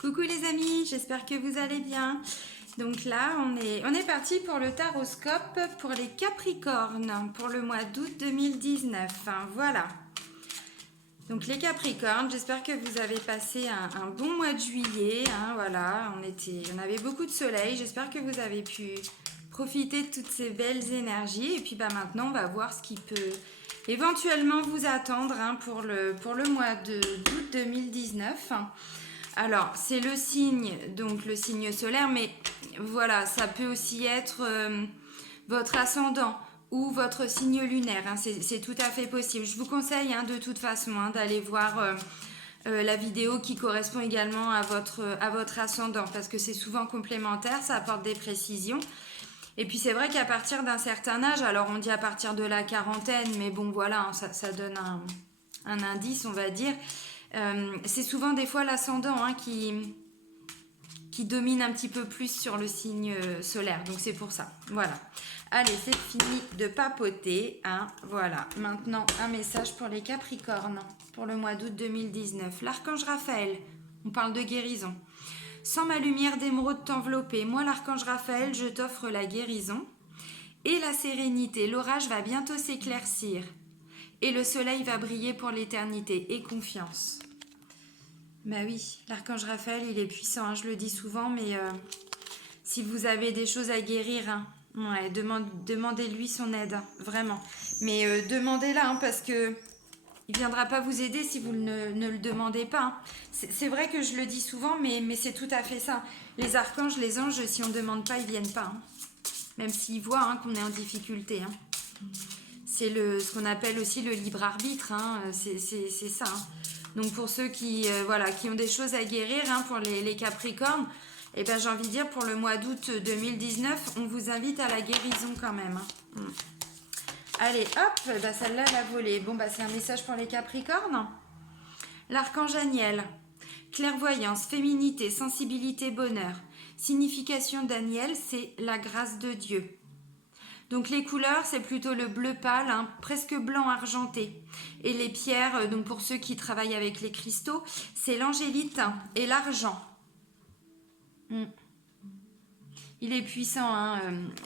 Coucou les amis, j'espère que vous allez bien. Donc là, on est parti pour le taroscope pour les Capricornes pour le mois d'août 2019. Voilà. Donc les Capricornes, j'espère que vous avez passé un bon mois de juillet. Voilà, on avait beaucoup de soleil. J'espère que vous avez pu profiter de toutes ces belles énergies. Et puis maintenant, on va voir ce qui peut éventuellement vous attendre pour le mois d'août 2019. Alors, c'est le signe, donc le signe solaire, mais voilà, ça peut aussi être votre ascendant ou votre signe lunaire, c'est tout à fait possible. Je vous conseille de toute façon d'aller voir la vidéo qui correspond également à votre ascendant, parce que c'est souvent complémentaire, ça apporte des précisions. Et puis c'est vrai qu'à partir d'un certain âge, alors on dit à partir de la quarantaine, mais bon voilà, ça donne un indice, on va dire. C'est souvent des fois l'ascendant qui domine un petit peu plus sur le signe solaire. Donc c'est pour ça. Voilà. Allez, c'est fini de papoter. Voilà. Maintenant, un message pour les Capricornes pour le mois d'août 2019. L'archange Raphaël. On parle de guérison. Sans ma lumière d'émeraude t'envelopper, moi l'archange Raphaël, je t'offre la guérison et la sérénité. L'orage va bientôt s'éclaircir. Et le soleil va briller pour l'éternité. Et confiance. Bah oui, l'archange Raphaël, il est puissant, je le dis souvent, mais si vous avez des choses à guérir, ouais, demandez-lui son aide, vraiment. Mais demandez-la, parce que il ne viendra pas vous aider si vous ne le demandez pas. C'est vrai que je le dis souvent, mais c'est tout à fait ça. Les archanges, les anges, si on ne demande pas, ils ne viennent pas. Même s'ils voient qu'on est en difficulté. C'est ce qu'on appelle aussi le libre arbitre, c'est ça. Donc pour ceux qui ont des choses à guérir pour les Capricornes, j'ai envie de dire pour le mois d'août 2019, on vous invite à la guérison quand même. Allez, hop, celle-là, elle a volé. Bon, c'est un message pour les Capricornes. L'archange Aniel. Clairvoyance, féminité, sensibilité, bonheur. Signification d'Aniel, c'est la grâce de Dieu. Donc les couleurs, c'est plutôt le bleu pâle, presque blanc argenté. Et les pierres, donc pour ceux qui travaillent avec les cristaux, c'est l'angélite et l'argent. Il est puissant,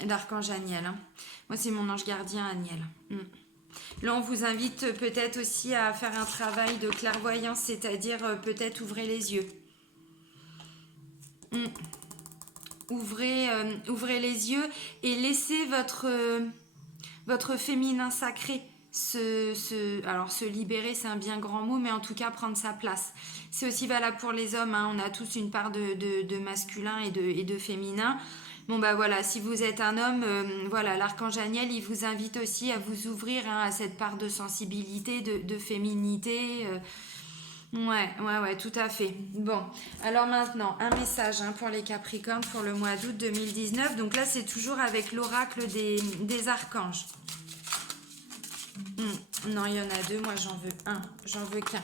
l'archange Aniel. Moi, c'est mon ange gardien Aniel. Là, on vous invite peut-être aussi à faire un travail de clairvoyance, c'est-à-dire peut-être ouvrez les yeux. Ouvrez les yeux et laissez votre féminin sacré se libérer, c'est un bien grand mot, mais en tout cas prendre sa place. C'est aussi valable pour les hommes, on a tous une part de masculin et de féminin. Bon voilà, si vous êtes un homme, l'archange Aniel, il vous invite aussi à vous ouvrir à cette part de sensibilité, de féminité. Ouais, tout à fait. Bon, alors maintenant, un message pour les Capricornes pour le mois d'août 2019. Donc là, c'est toujours avec l'oracle des archanges. Non, il y en a deux, moi j'en veux un. J'en veux qu'un.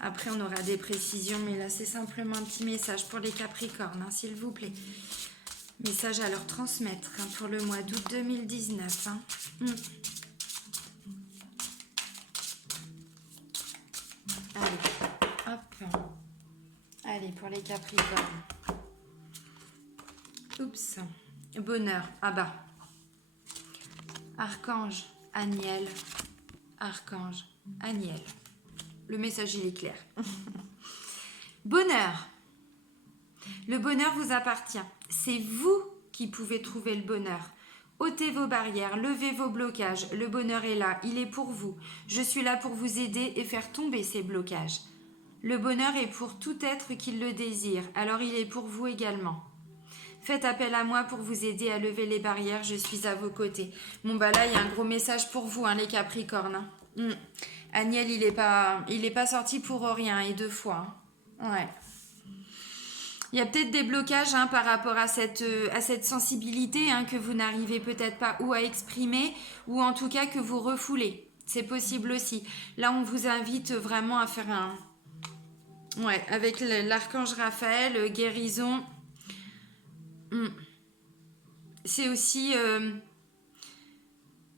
Après, on aura des précisions, mais là, c'est simplement un petit message pour les Capricornes, s'il vous plaît. Message à leur transmettre pour le mois d'août 2019. Allez, hop. Allez, pour les Capricornes. Oups. Bonheur. Archange Aniel. Archange Aniel. Le message, il est clair. Bonheur. Le bonheur vous appartient. C'est vous qui pouvez trouver le bonheur. Ôtez vos barrières, levez vos blocages. Le bonheur est là, il est pour vous. Je suis là pour vous aider et faire tomber ces blocages. Le bonheur est pour tout être qui le désire, alors il est pour vous également. Faites appel à moi pour vous aider à lever les barrières, je suis à vos côtés. Bon là, il y a un gros message pour vous, les Capricornes. Aniel, il est pas sorti pour rien, et 2 fois. Ouais. Il y a peut-être des blocages par rapport à cette sensibilité que vous n'arrivez peut-être pas ou à exprimer, ou en tout cas que vous refoulez. C'est possible aussi. Là, on vous invite vraiment à faire avec l'archange Raphaël, guérison. C'est aussi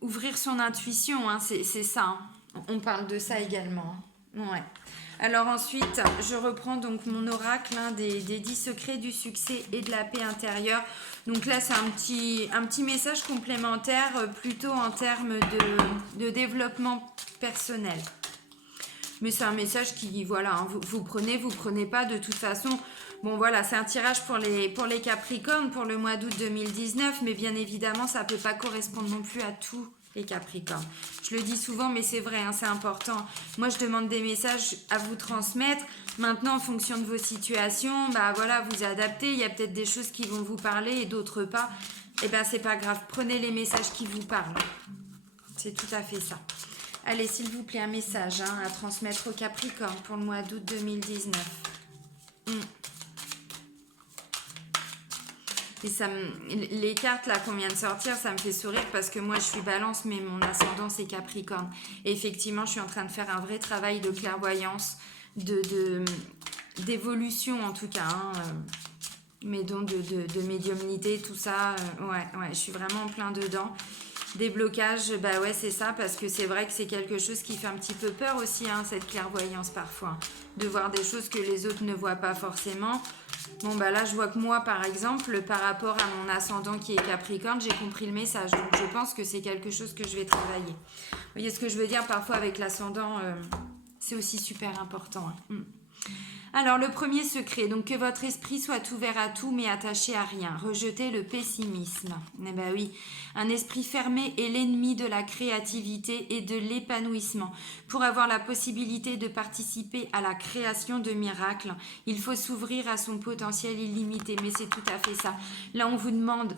ouvrir son intuition, c'est ça. On parle de ça également. Ouais. Alors ensuite, je reprends donc mon oracle des 10 secrets du succès et de la paix intérieure. Donc là, c'est un petit message complémentaire, plutôt en termes de développement personnel. Mais c'est un message qui, voilà, hein, vous prenez pas de toute façon. Bon voilà, c'est un tirage pour les Capricornes pour le mois d'août 2019, mais bien évidemment, ça ne peut pas correspondre non plus à tous les Capricornes. Je le dis souvent, mais c'est vrai, hein, c'est important. Moi, je demande des messages à vous transmettre. Maintenant, en fonction de vos situations, bah voilà, vous adaptez. Il y a peut-être des choses qui vont vous parler et d'autres pas. Et ben, c'est pas grave. Prenez les messages qui vous parlent. C'est tout à fait ça. Allez, s'il vous plaît, un message à transmettre au Capricorne pour le mois d'août 2019. Et les cartes là qu'on vient de sortir, ça me fait sourire parce que moi je suis Balance, mais mon ascendant c'est Capricorne. Et effectivement, je suis en train de faire un vrai travail de clairvoyance, d'évolution en tout cas, mais donc de médiumnité, tout ça. Ouais, je suis vraiment en plein dedans. Des blocages, bah ouais, c'est ça, parce que c'est vrai que c'est quelque chose qui fait un petit peu peur aussi, cette clairvoyance parfois, de voir des choses que les autres ne voient pas forcément. Bon, bah là, je vois que moi, par exemple, par rapport à mon ascendant qui est Capricorne, j'ai compris le message, donc je pense que c'est quelque chose que je vais travailler. Vous voyez ce que je veux dire, parfois avec l'ascendant, c'est aussi super important. Alors, le premier secret, donc que votre esprit soit ouvert à tout mais attaché à rien. Rejetez le pessimisme. Eh bien oui, un esprit fermé est l'ennemi de la créativité et de l'épanouissement. Pour avoir la possibilité de participer à la création de miracles, il faut s'ouvrir à son potentiel illimité. Mais c'est tout à fait ça. Là, on vous demande.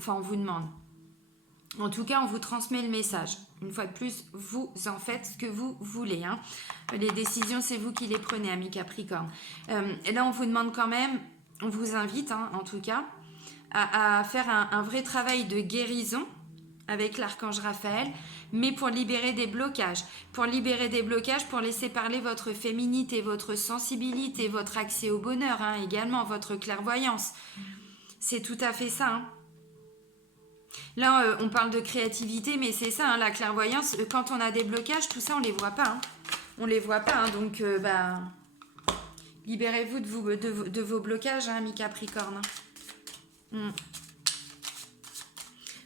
En tout cas, on vous transmet le message. Une fois de plus, vous en faites ce que vous voulez. Les décisions, c'est vous qui les prenez, amis Capricorne. Et là, on vous demande quand même, on vous invite, en tout cas, à faire un vrai travail de guérison avec l'archange Raphaël, mais pour libérer des blocages. Pour libérer des blocages, pour laisser parler votre féminité, votre sensibilité, votre accès au bonheur, également votre clairvoyance. C'est tout à fait ça, Là, on parle de créativité, mais c'est ça, la clairvoyance. Quand on a des blocages, tout ça, on les voit pas. On les voit pas, donc libérez-vous de vos blocages, amis Capricorne.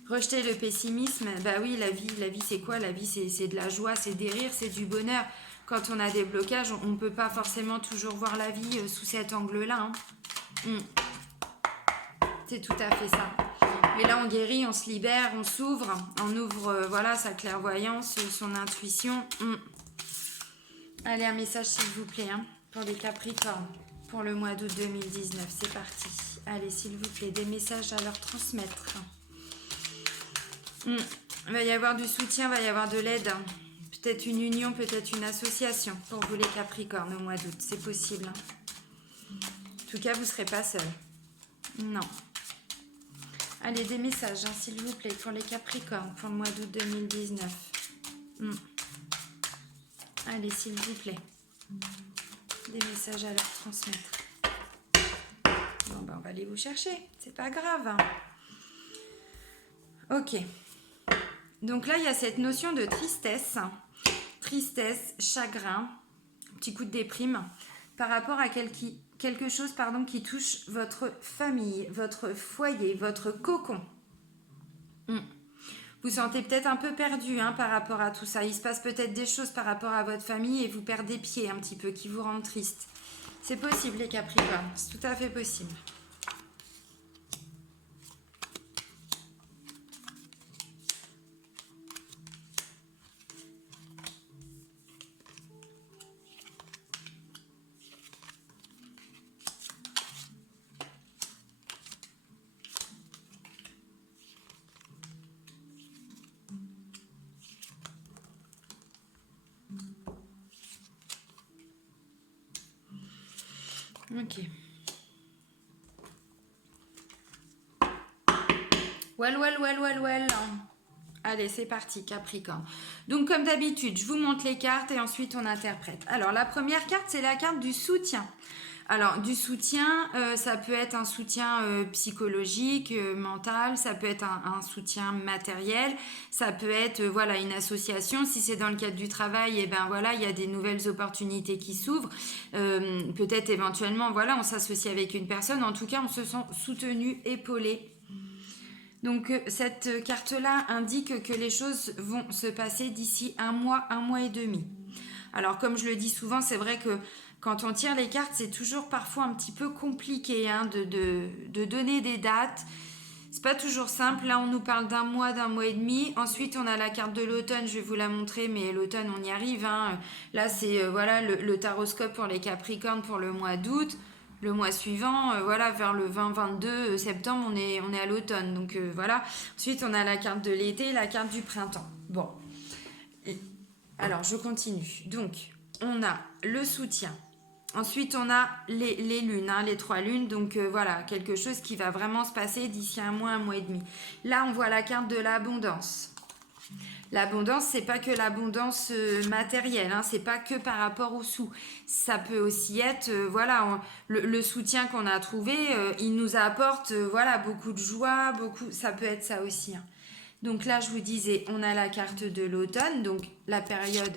Rejetez le pessimisme. Bah oui, la vie, c'est quoi? La vie, c'est de la joie, c'est des rires, c'est du bonheur. Quand on a des blocages, on ne peut pas forcément toujours voir la vie sous cet angle-là. C'est tout à fait ça. Et là, on guérit, on se libère, on s'ouvre, on ouvre sa clairvoyance, son intuition. Allez, un message s'il vous plaît, pour les Capricornes, pour le mois d'août 2019. C'est parti. Allez, s'il vous plaît, des messages à leur transmettre. Il va y avoir du soutien, il va y avoir de l'aide. Peut-être une union, peut-être une association pour vous les Capricornes au mois d'août. C'est possible. En tout cas, vous ne serez pas seuls. Non. Allez, des messages, s'il vous plaît, pour les Capricornes, pour le mois d'août 2019. Allez, s'il vous plaît. Des messages à leur transmettre. Bon, on va aller vous chercher. C'est pas grave. Ok. Donc là, il y a cette notion de tristesse. Tristesse, chagrin, petit coup de déprime par rapport à quelque chose qui touche votre famille, votre foyer, votre cocon. Vous sentez peut-être un peu perdu par rapport à tout ça. Il se passe peut-être des choses par rapport à votre famille et vous perdez pied un petit peu, qui vous rendent triste. C'est possible, les Capricornes. C'est tout à fait possible. Ok. Well. Allez, c'est parti, Capricorne. Donc, comme d'habitude, je vous montre les cartes et ensuite on interprète. Alors, la première carte, c'est la carte du soutien. Alors, du soutien, ça peut être un soutien psychologique, mental, ça peut être un soutien matériel, ça peut être voilà, une association. Si c'est dans le cadre du travail, et ben voilà, il y a des nouvelles opportunités qui s'ouvrent. Peut-être éventuellement, voilà, on s'associe avec une personne. En tout cas, on se sent soutenu, épaulé. Donc, cette carte-là indique que les choses vont se passer d'ici un mois et demi. Alors, comme je le dis souvent, c'est vrai que quand on tire les cartes, c'est toujours parfois un petit peu compliqué de donner des dates. C'est pas toujours simple. Là, on nous parle d'un mois et demi. Ensuite, on a la carte de l'automne. Je vais vous la montrer, mais l'automne, on y arrive. Là, c'est voilà le taroscope pour les Capricornes pour le mois d'août. Le mois suivant, voilà, vers le 20-22 septembre, on est à l'automne. Donc voilà. Ensuite, on a la carte de l'été et la carte du printemps. Bon. Alors, je continue. Donc, on a le soutien. Ensuite, on a les lunes, les 3 lunes. Donc, voilà, quelque chose qui va vraiment se passer d'ici un mois et demi. Là, on voit la carte de l'abondance. L'abondance, c'est pas que l'abondance matérielle, c'est pas que par rapport aux sous. Ça peut aussi être, voilà, le soutien qu'on a trouvé, il nous apporte, voilà, beaucoup de joie, ça peut être ça aussi. Donc là, je vous disais, on a la carte de l'automne, donc la période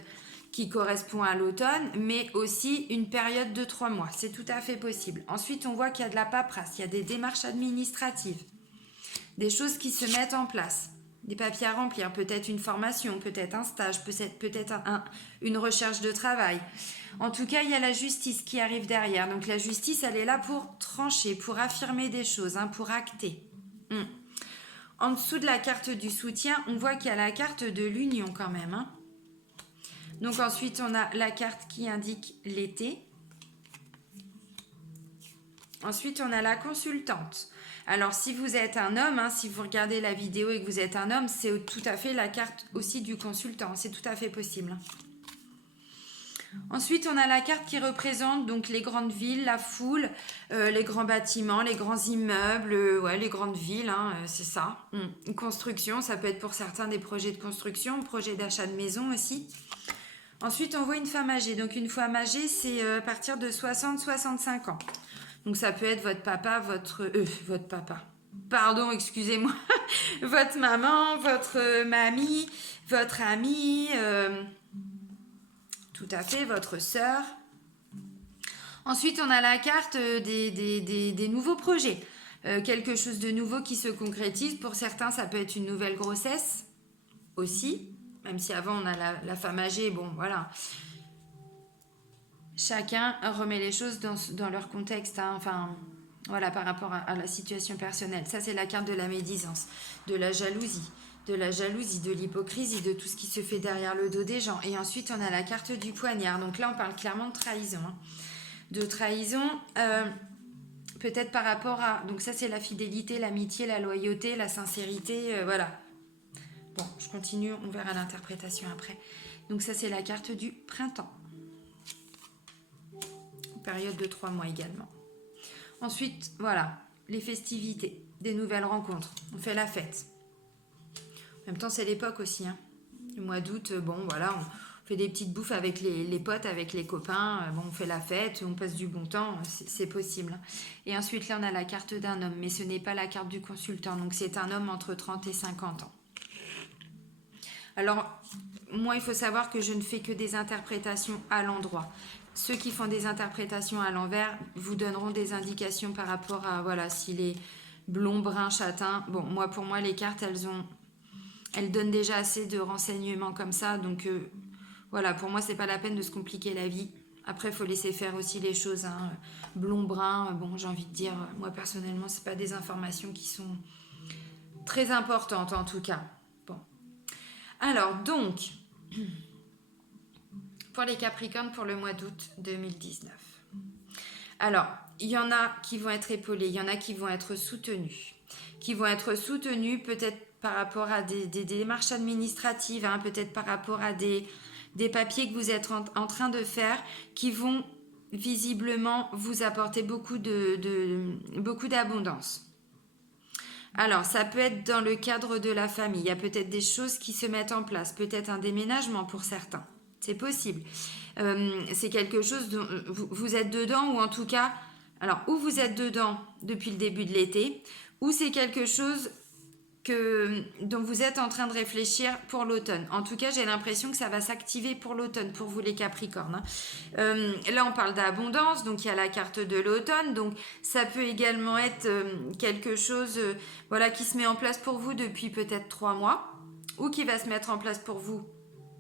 qui correspond à l'automne, mais aussi une période de 3 mois. C'est tout à fait possible. Ensuite, on voit qu'il y a de la paperasse, il y a des démarches administratives, des choses qui se mettent en place, des papiers à remplir, peut-être une formation, peut-être un stage, peut-être une recherche de travail. En tout cas, il y a la justice qui arrive derrière. Donc la justice, elle est là pour trancher, pour affirmer des choses, pour acter. En dessous de la carte du soutien, on voit qu'il y a la carte de l'union quand même. Donc ensuite, on a la carte qui indique l'été. Ensuite, on a la consultante. Alors, si vous êtes un homme, si vous regardez la vidéo et que vous êtes un homme, c'est tout à fait la carte aussi du consultant. C'est tout à fait possible. Ensuite, on a la carte qui représente donc les grandes villes, la foule, les grands bâtiments, les grands immeubles, les grandes villes, c'est ça. Une construction, ça peut être pour certains des projets de construction, projets d'achat de maison aussi. Ensuite, on voit une femme âgée. Donc, une femme âgée, c'est à partir de 60-65 ans. Donc, ça peut être votre papa, votre papa. Pardon, excusez-moi. Votre maman, votre mamie, votre amie... tout à fait, votre sœur. Ensuite, on a la carte des nouveaux projets. Quelque chose de nouveau qui se concrétise. Pour certains, ça peut être une nouvelle grossesse aussi. Même si avant, on a la femme âgée. Bon, voilà. Chacun remet les choses dans leur contexte. Voilà, par rapport à la situation personnelle. Ça, c'est la carte de la médisance, de la jalousie. De l'hypocrisie, de tout ce qui se fait derrière le dos des gens. Et ensuite, on a la carte du poignard. Donc là, on parle clairement de trahison. De trahison, peut-être par rapport à... Donc ça, c'est la fidélité, l'amitié, la loyauté, la sincérité, voilà. Bon, je continue, on verra l'interprétation après. Donc ça, c'est la carte du printemps. Période de 3 mois également. Ensuite, voilà, les festivités, des nouvelles rencontres. On fait la fête. En même temps, c'est l'époque aussi. Le mois d'août, bon, voilà, on fait des petites bouffes avec les potes, avec les copains. Bon, on fait la fête, on passe du bon temps, c'est possible. Et ensuite, là, on a la carte d'un homme, mais ce n'est pas la carte du consultant. Donc, c'est un homme entre 30 et 50 ans. Alors, moi, il faut savoir que je ne fais que des interprétations à l'endroit. Ceux qui font des interprétations à l'envers vous donneront des indications par rapport à, voilà, s'il est blond, brun, châtain. Bon, pour moi, les cartes, elles donnent déjà assez de renseignements comme ça. Donc, voilà, pour moi, c'est pas la peine de se compliquer la vie. Après, il faut laisser faire aussi les choses. Blond, brun, bon, j'ai envie de dire, moi, personnellement, c'est pas des informations qui sont très importantes, en tout cas. Bon. Alors, donc, pour les Capricornes, pour le mois d'août 2019. Alors, il y en a qui vont être épaulés, il y en a qui vont être soutenus. Qui vont être soutenus peut-être par rapport à des démarches administratives, peut-être par rapport à des papiers que vous êtes en train de faire, qui vont visiblement vous apporter beaucoup d'abondance. Alors, ça peut être dans le cadre de la famille. Il y a peut-être des choses qui se mettent en place. Peut-être un déménagement pour certains. C'est possible. C'est quelque chose dont vous êtes dedans, ou en tout cas, alors, ou vous êtes dedans depuis le début de l'été, ou c'est quelque chose dont vous êtes en train de réfléchir pour l'automne. En tout cas, j'ai l'impression que ça va s'activer pour l'automne, pour vous les Capricornes. Là, on parle d'abondance, donc il y a la carte de l'automne, donc ça peut également être quelque chose voilà, qui se met en place pour vous depuis peut-être 3 mois, ou qui va se mettre en place pour vous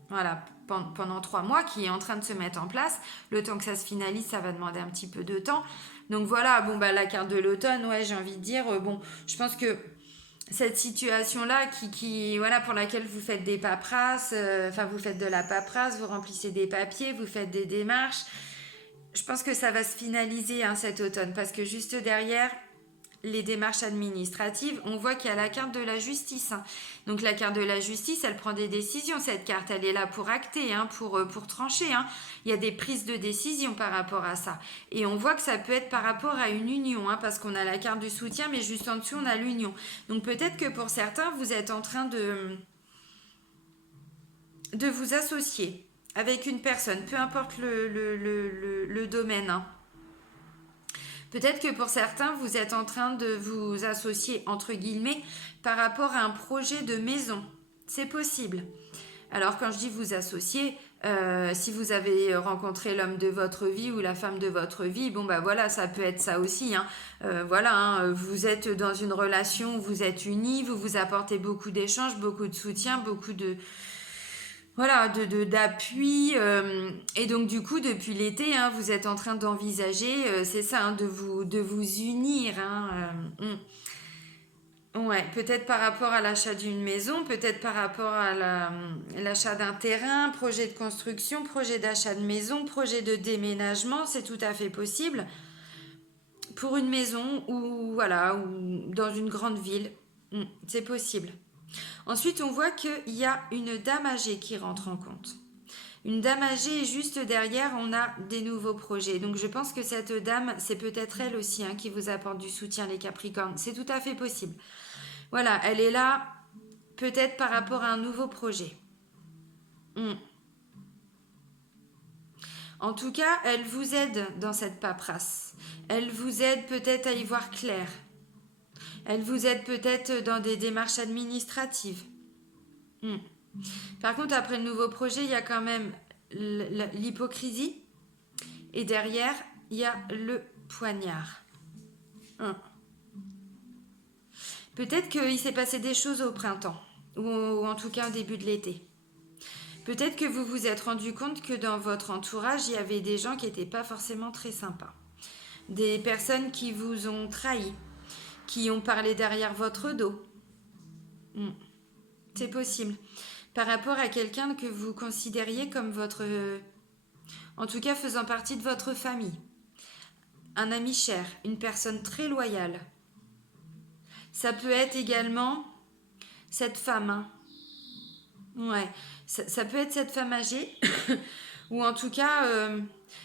voilà, pendant 3 mois, qui est en train de se mettre en place. Le temps que ça se finalise, ça va demander un petit peu de temps. Donc voilà, bon, bah, la carte de l'automne, ouais, j'ai envie de dire, bon, je pense que cette situation-là voilà, pour laquelle vous faites des paperasses, vous faites de la paperasse, vous remplissez des papiers, vous faites des démarches, je pense que ça va se finaliser cet automne, parce que juste derrière les démarches administratives, on voit qu'il y a la carte de la justice. Donc la carte de la justice, elle prend des décisions. Cette carte, elle est là pour acter, pour trancher. Il y a des prises de décision par rapport à ça. Et on voit que ça peut être par rapport à une union, parce qu'on a la carte du soutien, mais juste en dessous, on a l'union. Donc peut-être que pour certains, vous êtes en train de vous associer avec une personne, peu importe le domaine. Peut-être que pour certains, vous êtes en train de vous associer, entre guillemets, par rapport à un projet de maison. C'est possible. Alors, quand je dis vous associer, si vous avez rencontré l'homme de votre vie ou la femme de votre vie, bon, bah voilà, ça peut être ça aussi. Vous êtes dans une relation où vous êtes unis, vous vous apportez beaucoup d'échanges, beaucoup de soutien, beaucoup de... Voilà, d'appui. Et donc, du coup, depuis l'été, vous êtes en train d'envisager, c'est ça, de vous unir. Ouais, peut-être par rapport à l'achat d'une maison, peut-être par rapport à l'achat d'un terrain, projet de construction, projet d'achat de maison, projet de déménagement, c'est tout à fait possible. Pour une maison ou dans une grande ville, c'est possible. Ensuite, on voit qu'il y a une dame âgée qui rentre en compte. Une dame âgée et juste derrière, on a des nouveaux projets. Donc, je pense que cette dame, c'est peut-être elle aussi qui vous apporte du soutien, les Capricornes. C'est tout à fait possible. Voilà, elle est là peut-être par rapport à un nouveau projet. En tout cas, elle vous aide dans cette paperasse. Elle vous aide peut-être à y voir clair. Elle vous aide peut-être dans des démarches administratives. Par contre, après le nouveau projet, il y a quand même l'hypocrisie. Et derrière, il y a le poignard. Peut-être qu'il s'est passé des choses au printemps. Ou en tout cas au début de l'été. Peut-être que vous vous êtes rendu compte que dans votre entourage, il y avait des gens qui n'étaient pas forcément très sympas. Des personnes qui vous ont trahi. Qui ont parlé derrière votre dos. C'est possible. Par rapport à quelqu'un que vous considériez comme votre... en tout cas, faisant partie de votre famille. Un ami cher, une personne très loyale. Ça peut être également cette femme. Ouais, ça peut être cette femme âgée. Ou en tout cas,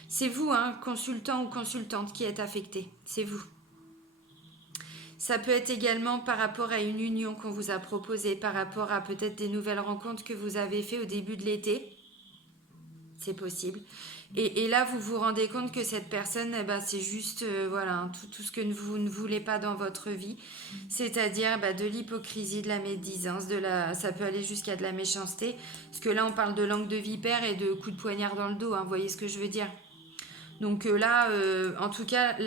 c'est vous, consultant ou consultante, qui êtes affecté. C'est vous. Ça peut être également par rapport à une union qu'on vous a proposée, par rapport à peut-être des nouvelles rencontres que vous avez faites au début de l'été. C'est possible. Et là, vous vous rendez compte que cette personne, c'est juste tout ce que vous ne voulez pas dans votre vie. C'est-à-dire de l'hypocrisie, de la médisance, ça peut aller jusqu'à de la méchanceté. Parce que là, on parle de langue de vipère et de coups de poignard dans le dos. Vous voyez ce que je veux dire? Donc là, en tout cas...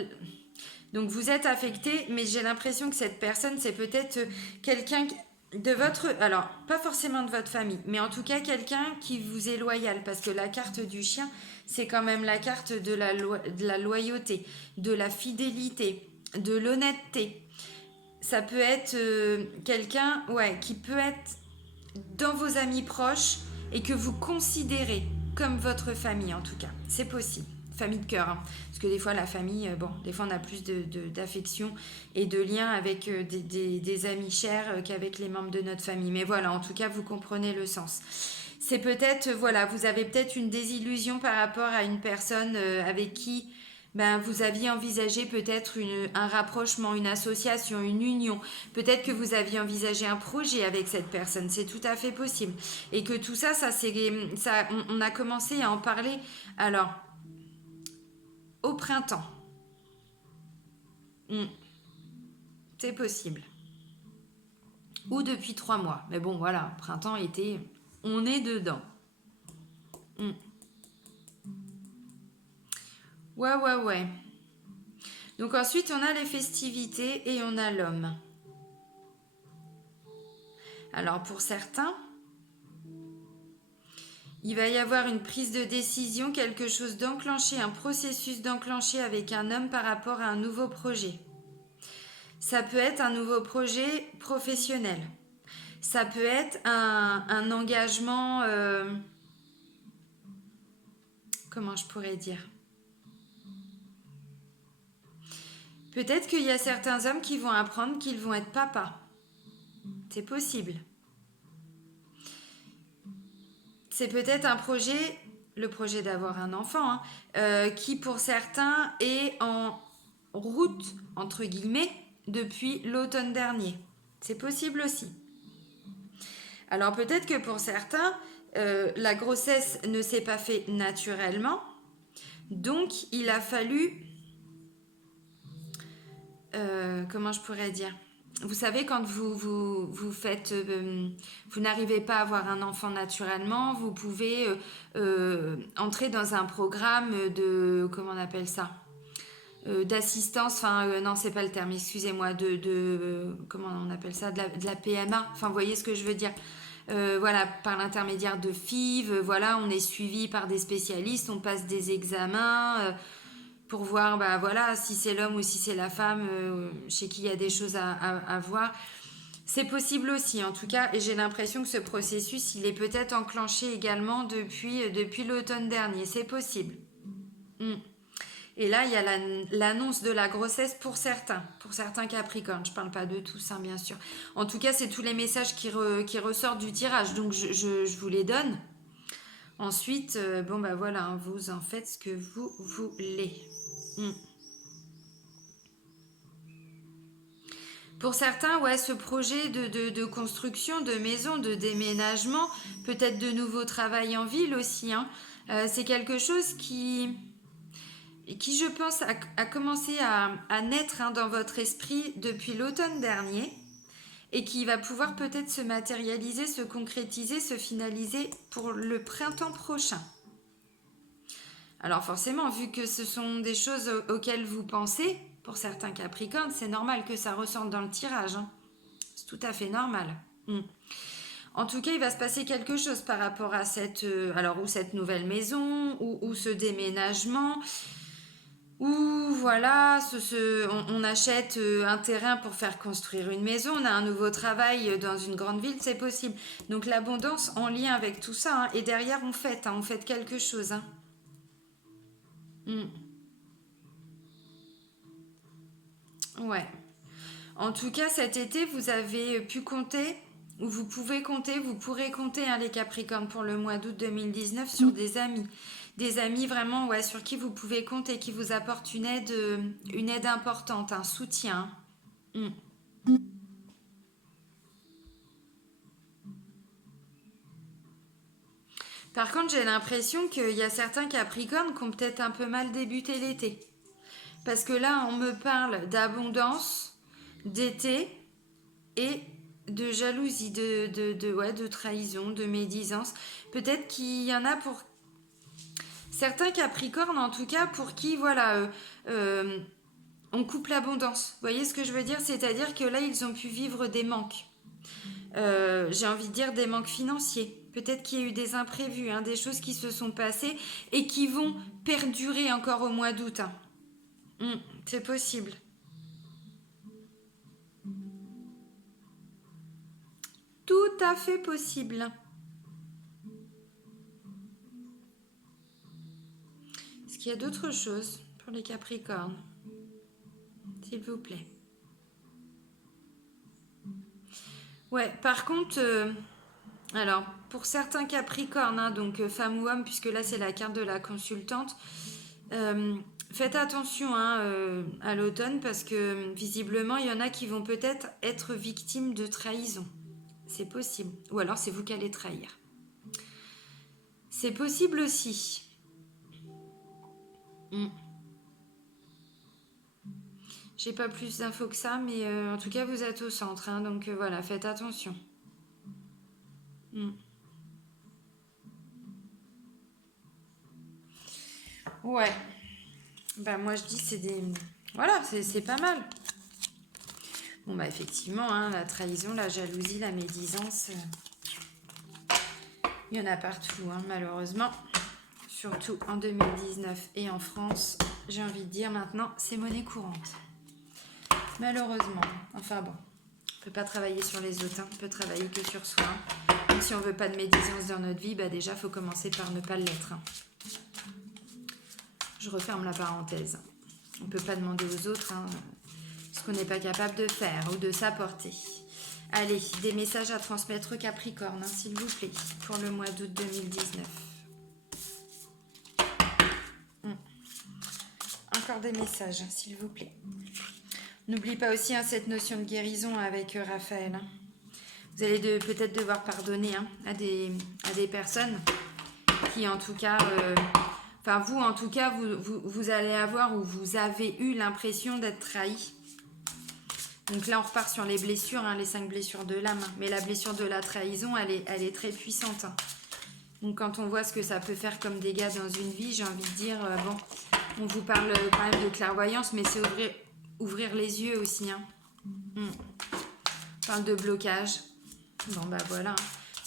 Donc vous êtes affecté, mais j'ai l'impression que cette personne, c'est peut-être quelqu'un de votre... Alors, pas forcément de votre famille, mais en tout cas quelqu'un qui vous est loyal. Parce que la carte du chien, c'est quand même la carte de la loyauté, de la fidélité, de l'honnêteté. Ça peut être quelqu'un qui peut être dans vos amis proches et que vous considérez comme votre famille en tout cas. C'est possible. Famille de cœur, parce que des fois la famille, des fois on a plus d'affection et de lien avec des amis chers qu'avec les membres de notre famille, mais voilà, en tout cas vous comprenez le sens. C'est peut-être, vous avez peut-être une désillusion par rapport à une personne avec qui ben, vous aviez envisagé peut-être un rapprochement, une association, une union. Peut-être que vous aviez envisagé un projet avec cette personne. C'est tout à fait possible. Et que tout ça, on a commencé à en parler. Alors, au printemps. Hmm, c'est possible. Ou depuis 3 mois. Mais bon, voilà, printemps, été, on est dedans. Hmm. Ouais. Donc ensuite, on a les festivités et on a l'homme. Alors pour certains, il va y avoir une prise de décision, quelque chose d'enclenché, un processus d'enclenché avec un homme par rapport à un nouveau projet. Ça peut être un nouveau projet professionnel. Ça peut être un engagement, comment je pourrais dire? Peut-être qu'il y a certains hommes qui vont apprendre qu'ils vont être papas. C'est possible. C'est peut-être un projet, le projet d'avoir un enfant, qui pour certains est en route, entre guillemets, depuis l'automne dernier. C'est possible aussi. Alors peut-être que pour certains, la grossesse ne s'est pas faite naturellement, donc il a fallu, comment je pourrais dire, vous savez, quand vous faites, vous n'arrivez pas à avoir un enfant naturellement, vous pouvez entrer dans un programme de, comment on appelle ça, d'assistance, enfin non c'est pas le terme, excusez-moi, comment on appelle ça, de la PMA, enfin vous voyez ce que je veux dire. Voilà, par l'intermédiaire de FIV, voilà, on est suivi par des spécialistes, on passe des examens pour voir, bah voilà, si c'est l'homme ou si c'est la femme, chez qui il y a des choses à voir. C'est possible aussi, en tout cas, et j'ai l'impression que ce processus, il est peut-être enclenché également depuis l'automne dernier. C'est possible. Mm. Et là, il y a l'annonce de la grossesse pour certains Capricornes. Je ne parle pas de tous, hein, bien sûr. En tout cas, c'est tous les messages qui ressortent du tirage, donc je vous les donne. Ensuite, bon bah voilà, hein, vous en faites ce que vous voulez. Pour certains, ouais, ce projet de construction, de maison, de déménagement, peut-être de nouveau travail en ville aussi, hein, c'est quelque chose qui je pense, a commencé à naître, hein, dans votre esprit depuis l'automne dernier et qui va pouvoir peut-être se matérialiser, se concrétiser, se finaliser pour le printemps prochain. Alors forcément, vu que ce sont des choses auxquelles vous pensez, pour certains Capricornes, c'est normal que ça ressorte dans le tirage, hein. C'est tout à fait normal. En tout cas, il va se passer quelque chose par rapport à cette nouvelle maison, ou ce déménagement, ou voilà, on achète un terrain pour faire construire une maison, on a un nouveau travail dans une grande ville, c'est possible. Donc l'abondance en lien avec tout ça, hein, et derrière on fête quelque chose. Hein. Ouais. En tout cas, cet été, vous avez pu compter, ou vous pouvez compter, vous pourrez compter, hein, les Capricornes, pour le mois d'août 2019 sur des amis. Des amis vraiment, ouais, sur qui vous pouvez compter, qui vous apportent une aide importante, un soutien. Mm. Par contre, j'ai l'impression qu'il y a certains Capricornes qui ont peut-être un peu mal débuté l'été. Parce que là, on me parle d'abondance, d'été et de jalousie, de trahison, de médisance. Peut-être qu'il y en a pour certains Capricornes, en tout cas, pour qui, voilà, on coupe l'abondance. Vous voyez ce que je veux dire? C'est-à-dire que là, ils ont pu vivre des manques. J'ai envie de dire des manques financiers. Peut-être qu'il y a eu des imprévus, hein, des choses qui se sont passées et qui vont perdurer encore au mois d'août. Hein. C'est possible. Tout à fait possible. Est-ce qu'il y a d'autres choses pour les Capricornes? S'il vous plaît. Ouais, par contre, alors, pour certains Capricornes, hein, donc femme ou homme, puisque là c'est la carte de la consultante, Faites attention hein, à l'automne parce que visiblement, il y en a qui vont peut-être être victimes de trahison. C'est possible. Ou alors, c'est vous qui allez trahir. C'est possible aussi. J'ai pas plus d'infos que ça, mais en tout cas, vous êtes au centre. Hein, donc voilà, faites attention. Ouais. Ben moi, je dis c'est des... Voilà, c'est pas mal. Bon, bah effectivement, hein, la trahison, la jalousie, la médisance, il y en a partout, hein, malheureusement. Surtout en 2019 et en France, j'ai envie de dire maintenant, c'est monnaie courante. Malheureusement. Enfin bon, on ne peut pas travailler sur les autres, hein, on peut travailler que sur soi. Donc si on ne veut pas de médisance dans notre vie, bah déjà, il faut commencer par ne pas l'être. Hein. Je referme la parenthèse. On ne peut pas demander aux autres hein, ce qu'on n'est pas capable de faire ou de s'apporter. Allez, des messages à transmettre Capricorne, hein, s'il vous plaît, pour le mois d'août 2019. Encore des messages, hein, s'il vous plaît. N'oublie pas aussi hein, cette notion de guérison avec Raphaël. Hein. Vous allez peut-être devoir pardonner hein, à des personnes qui, en tout cas... Enfin, vous, en tout cas, vous allez avoir ou vous avez eu l'impression d'être trahi. Donc là, on repart sur les blessures, hein, les 5 blessures de l'âme. Mais la blessure de la trahison, elle est très puissante. Hein. Donc quand on voit ce que ça peut faire comme dégâts dans une vie, j'ai envie de dire, bon, on vous parle quand même de clairvoyance, mais c'est ouvrir les yeux aussi. Hein. On parle de blocage. Bon, bah voilà. Hein.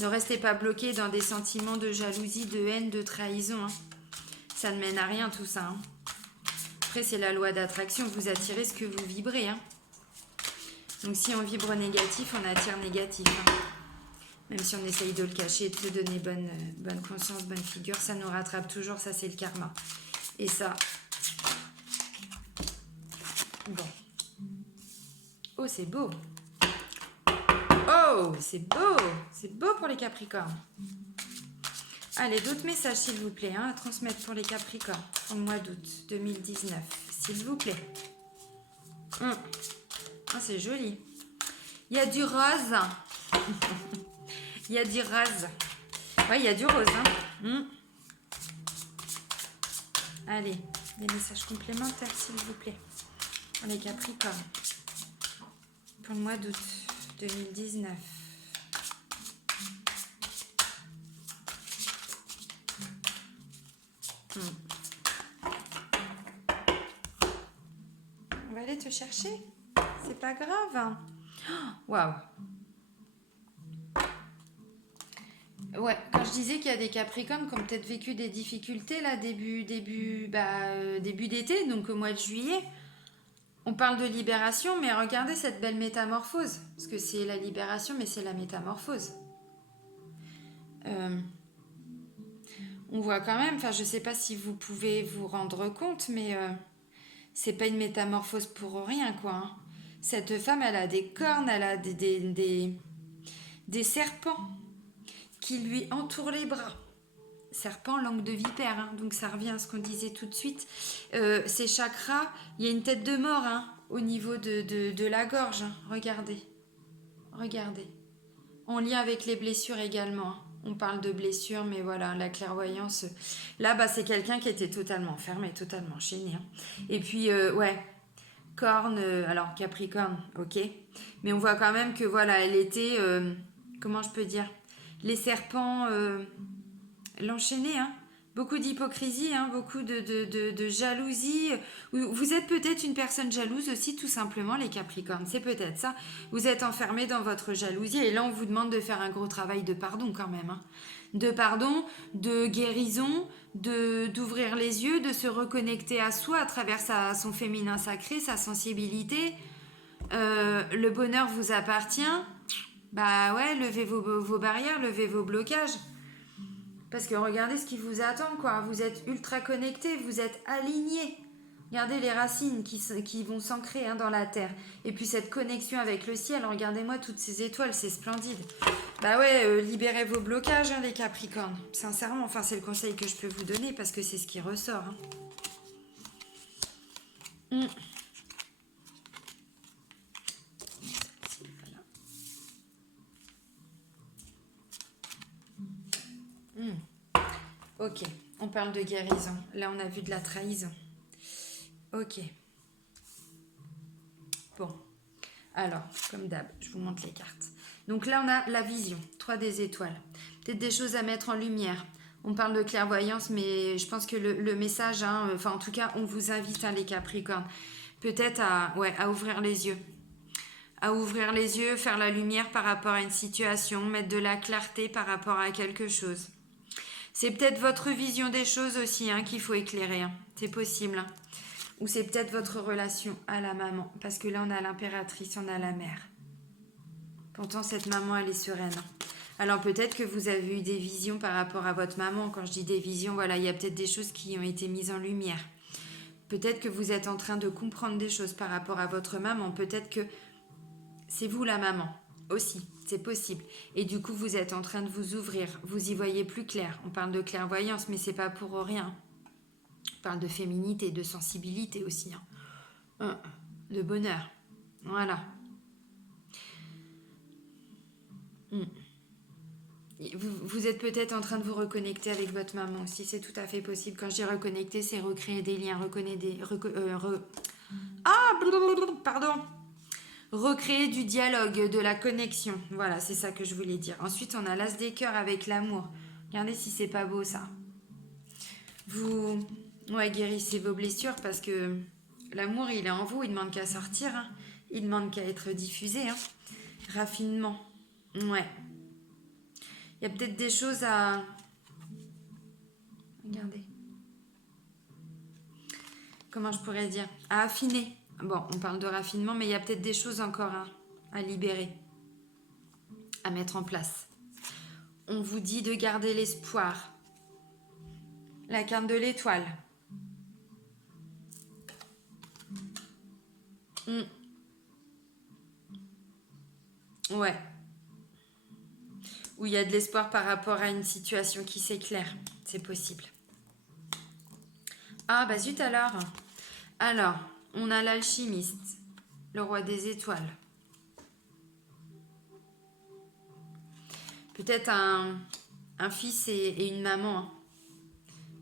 Ne restez pas bloqués dans des sentiments de jalousie, de haine, de trahison. Hein. Ça ne mène à rien tout ça. Hein. Après, c'est la loi d'attraction. Vous attirez ce que vous vibrez. Hein. Donc, si on vibre négatif, on attire négatif. Hein. Même si on essaye de le cacher, de se donner bonne conscience, bonne figure, ça nous rattrape toujours. Ça, c'est le karma. Et ça... Bon. Oh, c'est beau. Oh, c'est beau. C'est beau pour les Capricornes. Allez, d'autres messages, s'il vous plaît, hein, à transmettre pour les Capricornes au mois d'août 2019, s'il vous plaît. Ah, c'est joli. Il y a du rose. Il y a du rose. Ouais, il y a du rose. Hein. Allez, des messages complémentaires, s'il vous plaît, pour les Capricornes pour le mois d'août 2019. On va aller te chercher. C'est pas grave. Waouh. Ouais, quand je disais qu'il y a des Capricornes qui ont peut-être vécu des difficultés là début d'été, donc au mois de juillet, on parle de libération, mais regardez cette belle métamorphose, parce que c'est la libération, mais c'est la métamorphose. On voit quand même, enfin je sais pas si vous pouvez vous rendre compte, mais c'est pas une métamorphose pour rien quoi. Hein. Cette femme, elle a des cornes, elle a des serpents qui lui entourent les bras. Serpent, langue de vipère, hein, donc ça revient à ce qu'on disait tout de suite. Ces chakras, il y a une tête de mort hein, au niveau de la gorge. Hein. Regardez. En lien avec les blessures également. Hein. On parle de blessures, mais voilà, la clairvoyance. Là, bah, c'est quelqu'un qui était totalement fermé, totalement chaîné. Hein. Et puis, ouais, corne, alors Capricorne, ok. Mais on voit quand même que, voilà, elle était, comment je peux dire, les serpents l'enchaînaient, hein. Beaucoup d'hypocrisie, hein, beaucoup de jalousie. Vous êtes peut-être une personne jalouse aussi, tout simplement, les Capricornes. C'est peut-être ça. Vous êtes enfermés dans votre jalousie et là, on vous demande de faire un gros travail de pardon quand même. Hein. De pardon, de guérison, d'ouvrir les yeux, de se reconnecter à soi à travers son féminin sacré, sa sensibilité. Le bonheur vous appartient. Bah ouais, levez vos barrières, levez vos blocages. Parce que regardez ce qui vous attend, quoi. Vous êtes ultra connectés, vous êtes alignés. Regardez les racines qui vont s'ancrer hein, dans la terre. Et puis cette connexion avec le ciel, regardez-moi toutes ces étoiles, c'est splendide. Bah ouais, libérez vos blocages, hein, les Capricornes. Sincèrement, enfin c'est le conseil que je peux vous donner parce que c'est ce qui ressort. Hein. Voilà. Ok, on parle de guérison. Là, on a vu de la trahison. Ok. Bon. Alors, comme d'hab, je vous montre les cartes. Donc là, on a la vision, 3 des étoiles. Peut-être des choses à mettre en lumière. On parle de clairvoyance, mais je pense que le message, enfin en tout cas, on vous invite, les Capricornes, peut-être à ouvrir les yeux. À ouvrir les yeux, faire la lumière par rapport à une situation, mettre de la clarté par rapport à quelque chose. C'est peut-être votre vision des choses aussi qu'il faut éclairer. C'est possible. Ou c'est peut-être votre relation à la maman. Parce que là, on a l'impératrice, on a la mère. Pourtant, cette maman, elle est sereine. Alors peut-être que vous avez eu des visions par rapport à votre maman. Quand je dis des visions, voilà, il y a peut-être des choses qui ont été mises en lumière. Peut-être que vous êtes en train de comprendre des choses par rapport à votre maman. Peut-être que c'est vous la maman aussi. C'est possible. Et du coup, vous êtes en train de vous ouvrir. Vous y voyez plus clair. On parle de clairvoyance, mais c'est pas pour rien. On parle de féminité, de sensibilité aussi. De bonheur. Voilà. Vous êtes peut-être en train de vous reconnecter avec votre maman aussi. C'est tout à fait possible. Quand je dis reconnecter, c'est recréer des liens. Pardon. Recréer du dialogue, de la connexion. Voilà, c'est ça que je voulais dire. Ensuite, on a l'as des cœurs avec l'amour. Regardez si c'est pas beau, ça. Vous guérissez vos blessures parce que l'amour, il est en vous. Il ne demande qu'à sortir. Il ne demande qu'à être diffusé. Raffinement. Ouais. Il y a peut-être des choses à... Regardez. Comment je pourrais dire? À affiner. Bon, on parle de raffinement, mais il y a peut-être des choses encore à libérer, à mettre en place. On vous dit de garder l'espoir. La carte de l'étoile. Ouais. Où il y a de l'espoir par rapport à une situation qui s'éclaire. C'est possible. Ah, bah zut alors. Alors, on a l'alchimiste, le roi des étoiles. Peut-être un fils et une maman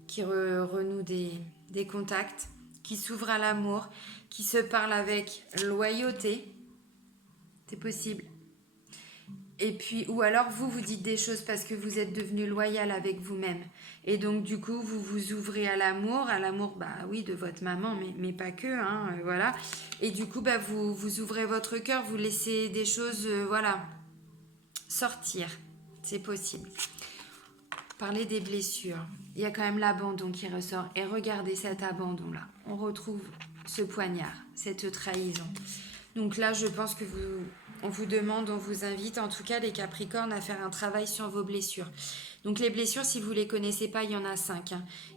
qui renouent des contacts, qui s'ouvrent à l'amour, qui se parlent avec loyauté. C'est possible. Et puis, ou alors vous dites des choses parce que vous êtes devenu loyal avec vous-même. Et donc, du coup, vous vous ouvrez à l'amour, bah oui, de votre maman, mais pas que, voilà. Et du coup, bah, vous ouvrez votre cœur, vous laissez des choses, sortir. C'est possible. Parler des blessures. Il y a quand même l'abandon qui ressort. Et regardez cet abandon-là. On retrouve ce poignard, cette trahison. Donc là, je pense que on vous demande, on vous invite, en tout cas les Capricornes, à faire un travail sur vos blessures. Donc les blessures, si vous ne les connaissez pas, il y en a 5.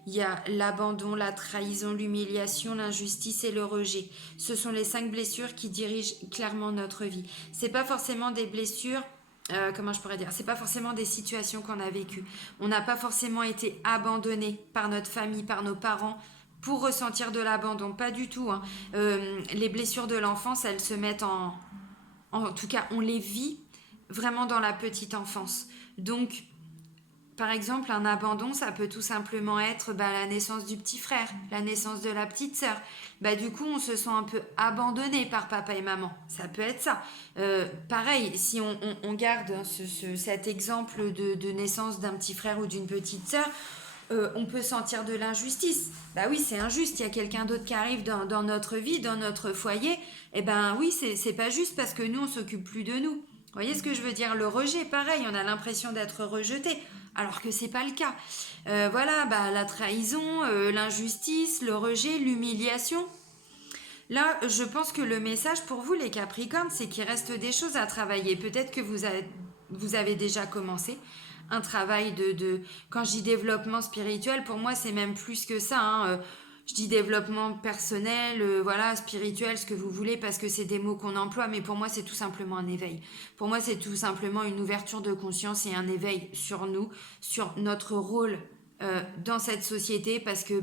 Il y a l'abandon, la trahison, l'humiliation, l'injustice et le rejet. Ce sont les 5 blessures qui dirigent clairement notre vie. C'est pas forcément des blessures... comment je pourrais dire, c'est pas forcément des situations qu'on a vécues. On n'a pas forcément été abandonné par notre famille, par nos parents, pour ressentir de l'abandon, pas du tout. Les blessures de l'enfance, elles se mettent en tout cas, on les vit vraiment dans la petite enfance. Donc, par exemple, un abandon, ça peut tout simplement être la naissance du petit frère, la naissance de la petite sœur. Du coup, on se sent un peu abandonné par papa et maman. Ça peut être ça. Pareil, si on garde cet exemple de naissance d'un petit frère ou d'une petite sœur, on peut sentir de l'injustice. Oui, c'est injuste, il y a quelqu'un d'autre qui arrive dans notre vie, dans notre foyer. Oui, c'est pas juste parce que nous, on s'occupe plus de nous. Vous voyez ce que je veux dire? Le rejet, pareil, on a l'impression d'être rejeté, alors que c'est pas le cas. La trahison, l'injustice, le rejet, l'humiliation. Là, je pense que le message pour vous, les Capricornes, c'est qu'il reste des choses à travailler. Peut-être que vous avez déjà commencé un travail quand je dis développement spirituel, pour moi, c'est même plus que ça. Je dis développement personnel, spirituel, ce que vous voulez, parce que c'est des mots qu'on emploie, mais pour moi, c'est tout simplement un éveil. Pour moi, c'est tout simplement une ouverture de conscience et un éveil sur nous, sur notre rôle dans cette société, parce que,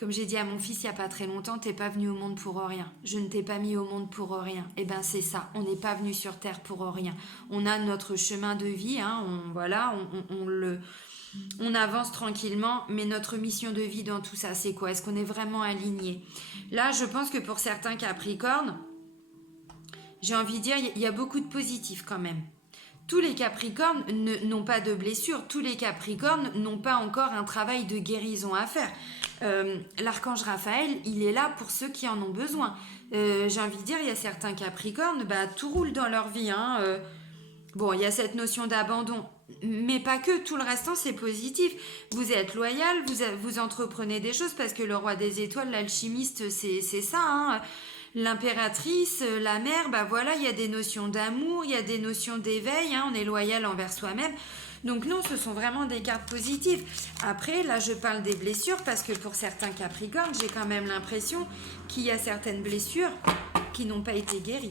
Comme j'ai dit à mon fils il n'y a pas très longtemps, t'es pas venu au monde pour rien. Je ne t'ai pas mis au monde pour rien. Et ben c'est ça, on n'est pas venu sur Terre pour rien. On a notre chemin de vie, hein, on avance tranquillement, mais notre mission de vie dans tout ça, c'est quoi? Est-ce qu'on est vraiment aligné? Là, je pense que pour certains Capricornes, j'ai envie de dire, il y a beaucoup de positifs quand même. Tous les Capricornes n'ont pas de blessures, tous les Capricornes n'ont pas encore un travail de guérison à faire. L'archange Raphaël, il est là pour ceux qui en ont besoin. J'ai envie de dire, il y a certains Capricornes, tout roule dans leur vie. Bon, il y a cette notion d'abandon, mais pas que, tout le restant c'est positif. Vous êtes loyal, vous entreprenez des choses parce que le roi des étoiles, l'alchimiste, c'est ça. L'impératrice, la mère, voilà, il y a des notions d'amour, il y a des notions d'éveil, on est loyal envers soi-même. Donc non, ce sont vraiment des cartes positives. Après, là, je parle des blessures parce que pour certains Capricornes, j'ai quand même l'impression qu'il y a certaines blessures qui n'ont pas été guéries.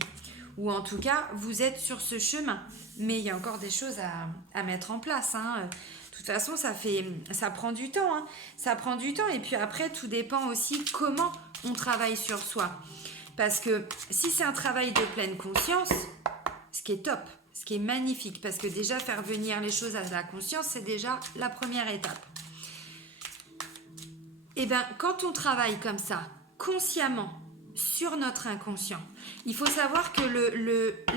Ou en tout cas, vous êtes sur ce chemin. Mais il y a encore des choses à mettre en place. De toute façon, ça prend du temps. Ça prend du temps. Et puis après, tout dépend aussi comment on travaille sur soi. Parce que si c'est un travail de pleine conscience, ce qui est top, ce qui est magnifique, parce que déjà faire venir les choses à la conscience, c'est déjà la première étape. Et bien, quand on travaille comme ça, consciemment, sur notre inconscient, il faut savoir que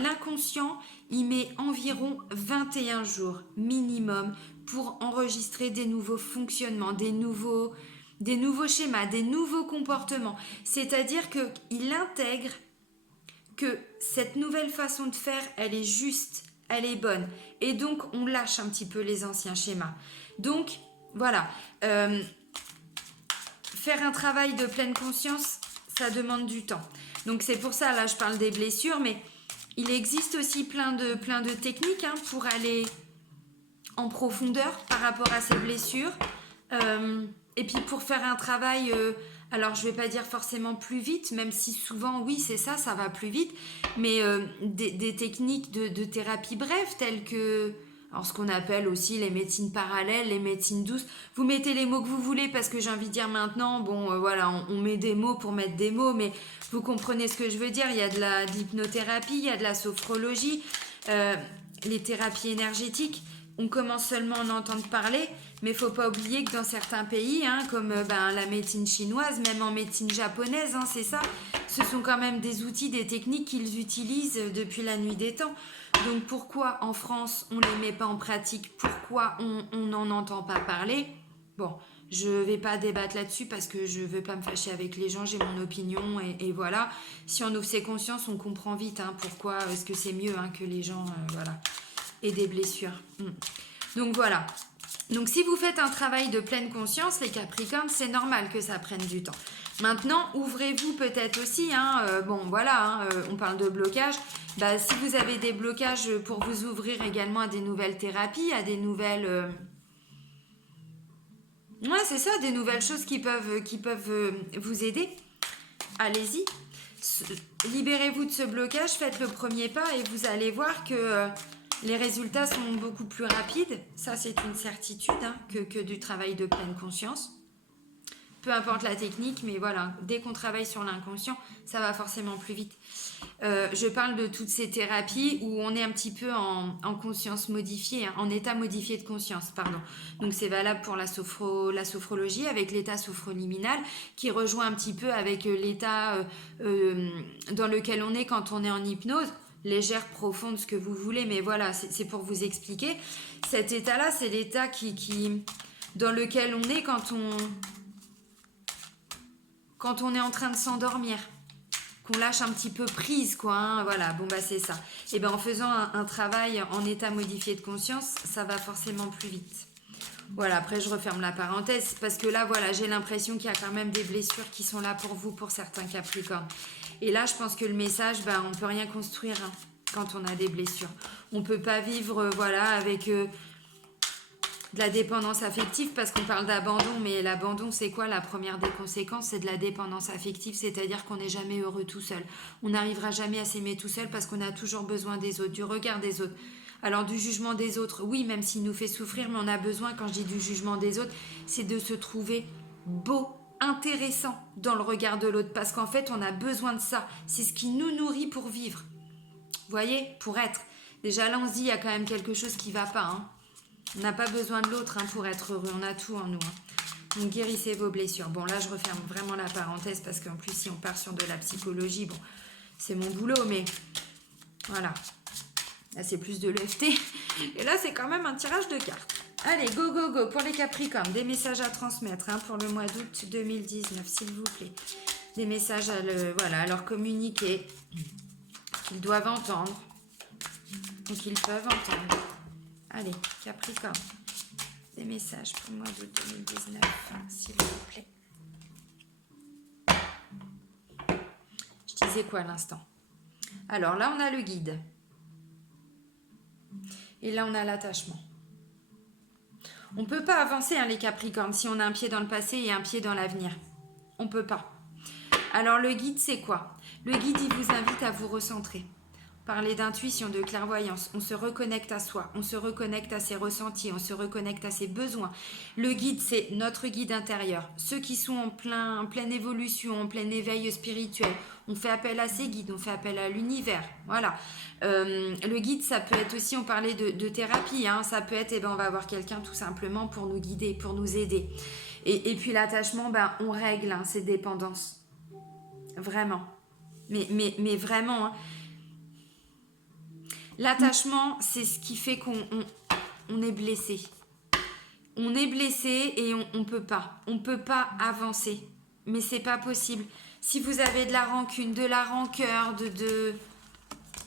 l'inconscient, il met environ 21 jours minimum pour enregistrer des nouveaux fonctionnements, des nouveaux schémas, des nouveaux comportements. C'est-à-dire qu'il intègre que cette nouvelle façon de faire, elle est juste, elle est bonne. Et donc, on lâche un petit peu les anciens schémas. Donc, voilà. Faire un travail de pleine conscience, ça demande du temps. Donc, c'est pour ça, là, je parle des blessures, mais il existe aussi plein de techniques pour aller en profondeur par rapport à ces blessures. Et puis pour faire un travail, alors je ne vais pas dire forcément plus vite, même si souvent, oui, c'est ça, ça va plus vite, mais des techniques de thérapie brève, telles que, alors ce qu'on appelle aussi les médecines parallèles, les médecines douces. Vous mettez les mots que vous voulez, parce que j'ai envie de dire maintenant, voilà, on met des mots pour mettre des mots, mais vous comprenez ce que je veux dire. Il y a de l'hypnothérapie, il y a de la sophrologie, les thérapies énergétiques. On commence seulement à en entendre parler, mais il ne faut pas oublier que dans certains pays, comme la médecine chinoise, même en médecine japonaise, c'est ça, ce sont quand même des outils, des techniques qu'ils utilisent depuis la nuit des temps. Donc pourquoi en France on ne les met pas en pratique? Pourquoi on n'en entend pas parler? Bon, je ne vais pas débattre là-dessus parce que je ne veux pas me fâcher avec les gens, j'ai mon opinion et voilà. Si on ouvre ses consciences, on comprend vite pourquoi est-ce que c'est mieux que les gens, voilà, aient des blessures. Donc voilà. Donc si vous faites un travail de pleine conscience, les Capricornes, c'est normal que ça prenne du temps. Maintenant, ouvrez-vous peut-être aussi, on parle de blocage. Si vous avez des blocages, pour vous ouvrir également à des nouvelles thérapies, à des nouvelles... c'est ça, des nouvelles choses qui peuvent vous aider. Allez-y. Libérez-vous de ce blocage, faites le premier pas et vous allez voir que... les résultats sont beaucoup plus rapides, ça c'est une certitude, que du travail de pleine conscience. Peu importe la technique, mais voilà, dès qu'on travaille sur l'inconscient, ça va forcément plus vite. Je parle de toutes ces thérapies où on est un petit peu en conscience modifiée, en état modifié de conscience, pardon. Donc c'est valable pour la sophrologie avec l'état sophroliminal qui rejoint un petit peu avec l'état dans lequel on est quand on est en hypnose. Légère, profonde, ce que vous voulez, mais voilà, c'est pour vous expliquer. Cet état-là, c'est l'état dans lequel on est quand on est en train de s'endormir, qu'on lâche un petit peu prise, quoi. Voilà, c'est ça. Et en faisant un travail en état modifié de conscience, ça va forcément plus vite. Voilà, après je referme la parenthèse, parce que là, voilà, j'ai l'impression qu'il y a quand même des blessures qui sont là pour vous, pour certains Capricornes. Et là, je pense que le message, on ne peut rien construire quand on a des blessures. On ne peut pas vivre avec de la dépendance affective, parce qu'on parle d'abandon, mais l'abandon, c'est quoi? La première des conséquences, c'est de la dépendance affective, c'est-à-dire qu'on n'est jamais heureux tout seul. On n'arrivera jamais à s'aimer tout seul parce qu'on a toujours besoin des autres, du regard des autres. Alors du jugement des autres, oui, même s'il nous fait souffrir, mais on a besoin, quand je dis du jugement des autres, c'est de se trouver beau intéressant dans le regard de l'autre parce qu'en fait, on a besoin de ça. C'est ce qui nous nourrit pour vivre. Vous voyez, pour être. Déjà là, on se dit, il y a quand même quelque chose qui ne va pas. Hein. On n'a pas besoin de l'autre pour être heureux. On a tout en nous. Donc, guérissez vos blessures. Bon, là, je referme vraiment la parenthèse parce qu'en plus, si on part sur de la psychologie, bon, c'est mon boulot, mais voilà. Là, c'est plus de l'EFT. Et là, c'est quand même un tirage de cartes. Allez, go, go, go. Pour les Capricornes, des messages à transmettre pour le mois d'août 2019, s'il vous plaît. Des messages à leur communiquer, qu'ils doivent entendre, ou qu'ils peuvent entendre. Allez, Capricorne, des messages pour le mois d'août 2019, s'il vous plaît. Je disais quoi à l'instant? Alors là, on a le guide. Et là, on a l'attachement. On ne peut pas avancer, les Capricornes, si on a un pied dans le passé et un pied dans l'avenir. On ne peut pas. Alors, le guide, c'est quoi? Le guide, il vous invite à vous recentrer. Parler d'intuition, de clairvoyance. On se reconnecte à soi. On se reconnecte à ses ressentis. On se reconnecte à ses besoins. Le guide, c'est notre guide intérieur. Ceux qui sont en pleine évolution, en plein éveil spirituel. On fait appel à ces guides. On fait appel à l'univers. Voilà. Le guide, ça peut être aussi, on parlait de thérapie. Ça peut être, on va avoir quelqu'un tout simplement pour nous guider, pour nous aider. Et puis l'attachement, on règle ces dépendances. Vraiment. Mais vraiment, l'attachement, c'est ce qui fait qu'on est blessé. On est blessé et on peut pas. On peut pas avancer. Mais c'est pas possible. Si vous avez de la rancune, de la rancœur,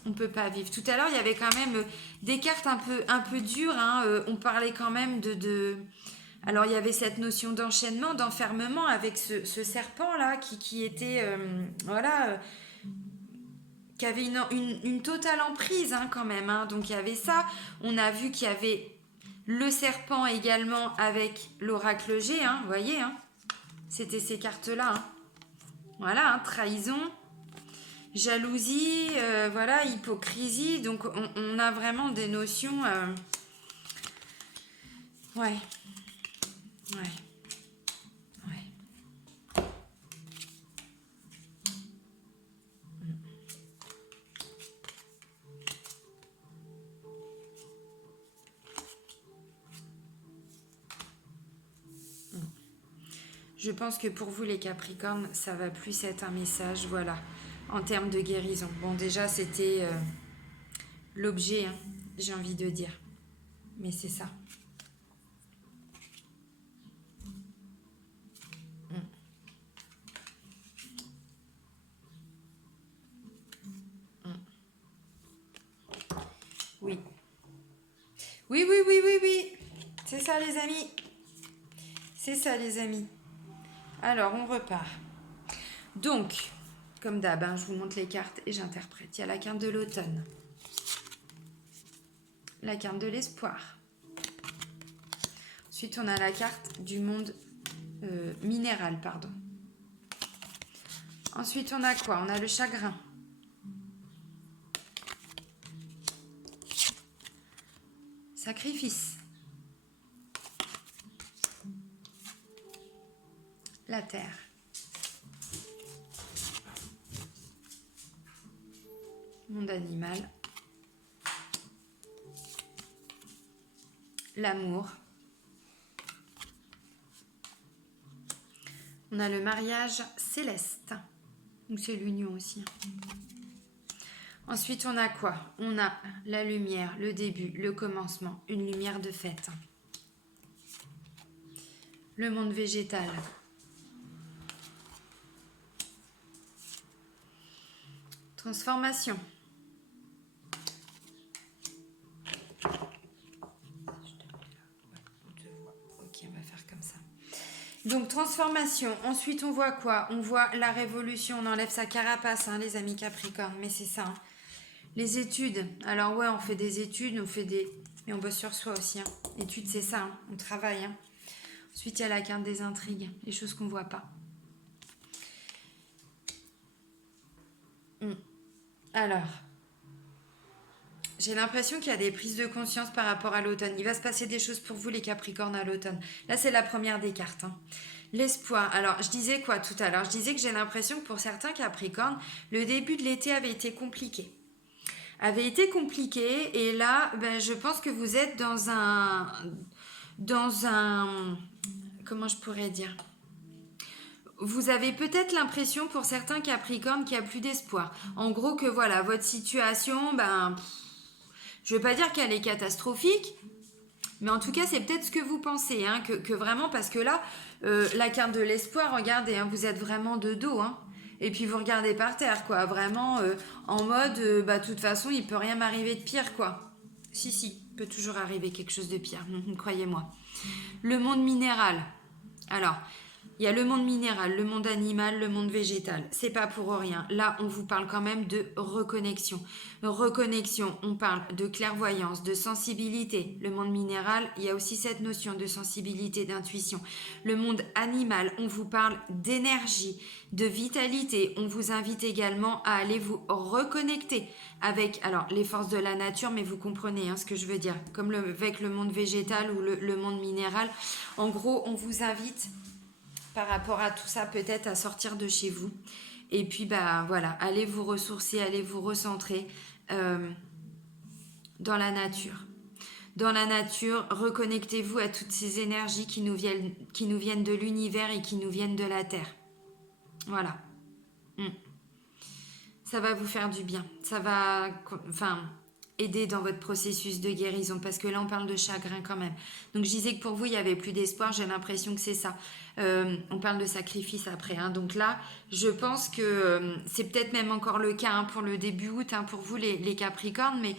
on peut pas vivre. Tout à l'heure, il y avait quand même des cartes un peu dures. On parlait quand même Alors, il y avait cette notion d'enchaînement, d'enfermement avec ce serpent-là qui était... qui avait une totale emprise quand même. Donc, il y avait ça. On a vu qu'il y avait le serpent également avec l'oracle G. Vous voyez, c'était ces cartes-là. Voilà, trahison, jalousie, hypocrisie. Donc, on a vraiment des notions... Ouais. Je pense que pour vous, les Capricornes, ça va plus être un message, en termes de guérison. Bon, déjà, c'était l'objet, j'ai envie de dire. Mais c'est ça. Oui. Oui. C'est ça, les amis. C'est ça, les amis. Alors, on repart. Donc, comme d'hab, je vous montre les cartes et j'interprète. Il y a la carte de l'automne. La carte de l'espoir. Ensuite, on a la carte du monde minéral, pardon. Ensuite, on a quoi? On a le chagrin. Sacrifice. La terre. Monde animal. L'amour. On a le mariage céleste. Donc c'est l'union aussi. Ensuite, on a quoi? On a la lumière, le début, le commencement, une lumière de fête. Le monde végétal. Transformation. Ok, on va faire comme ça. Donc, transformation. Ensuite, on voit quoi? On voit la révolution. On enlève sa carapace, les amis Capricorne. Mais c'est ça. Les études. Alors, ouais, on fait des études, mais on bosse sur soi aussi. Études, c'est ça. On travaille. Ensuite, il y a la carte des intrigues. Les choses qu'on ne voit pas. Alors, J'ai l'impression qu'il y a des prises de conscience par rapport à l'automne. Il va se passer des choses pour vous, les Capricornes, à l'automne. Là, c'est la première des cartes. Hein. L'espoir. Alors, je disais quoi tout à l'heure? Je disais que j'ai l'impression que pour certains Capricornes, le début de l'été avait été compliqué. Et là, ben, je pense que vous êtes dans un... Comment je pourrais dire? Vous avez peut-être l'impression pour certains Capricornes qu'il n'y a plus d'espoir. En gros que voilà, votre situation, ben, je ne veux pas dire qu'elle est catastrophique, mais en tout cas, c'est peut-être ce que vous pensez, hein, que vraiment, parce que là, la carte de l'espoir, regardez, hein, vous êtes vraiment de dos, hein, et puis vous regardez par terre, quoi, vraiment en mode, bah, de toute façon, il peut rien m'arriver de pire, quoi. Si, il peut toujours arriver quelque chose de pire, croyez-moi. Le monde minéral. Alors, il y a le monde minéral, le monde animal, le monde végétal. C'est pas pour rien. Là, on vous parle quand même de reconnexion. Reconnexion, on parle de clairvoyance, de sensibilité. Le monde minéral, il y a aussi cette notion de sensibilité, d'intuition. Le monde animal, on vous parle d'énergie, de vitalité. On vous invite également à aller vous reconnecter avec alors les forces de la nature, mais vous comprenez hein, ce que je veux dire. Comme avec le monde végétal ou le monde minéral. En gros, on vous invite par rapport à tout ça, peut-être à sortir de chez vous. Et puis, bah voilà, allez vous ressourcer, allez vous recentrer dans la nature. Dans la nature, reconnectez-vous à toutes ces énergies qui nous viennent de l'univers et qui nous viennent de la Terre. Voilà. Ça va vous faire du bien. Ça va... aider dans votre processus de guérison parce que là on parle de chagrin quand même. Donc je disais que pour vous il n'y avait plus d'espoir, j'ai l'impression que c'est ça. On parle de sacrifice après. Hein. Donc là je pense que c'est peut-être même encore le cas hein, pour le début août hein, pour vous les Capricornes, mais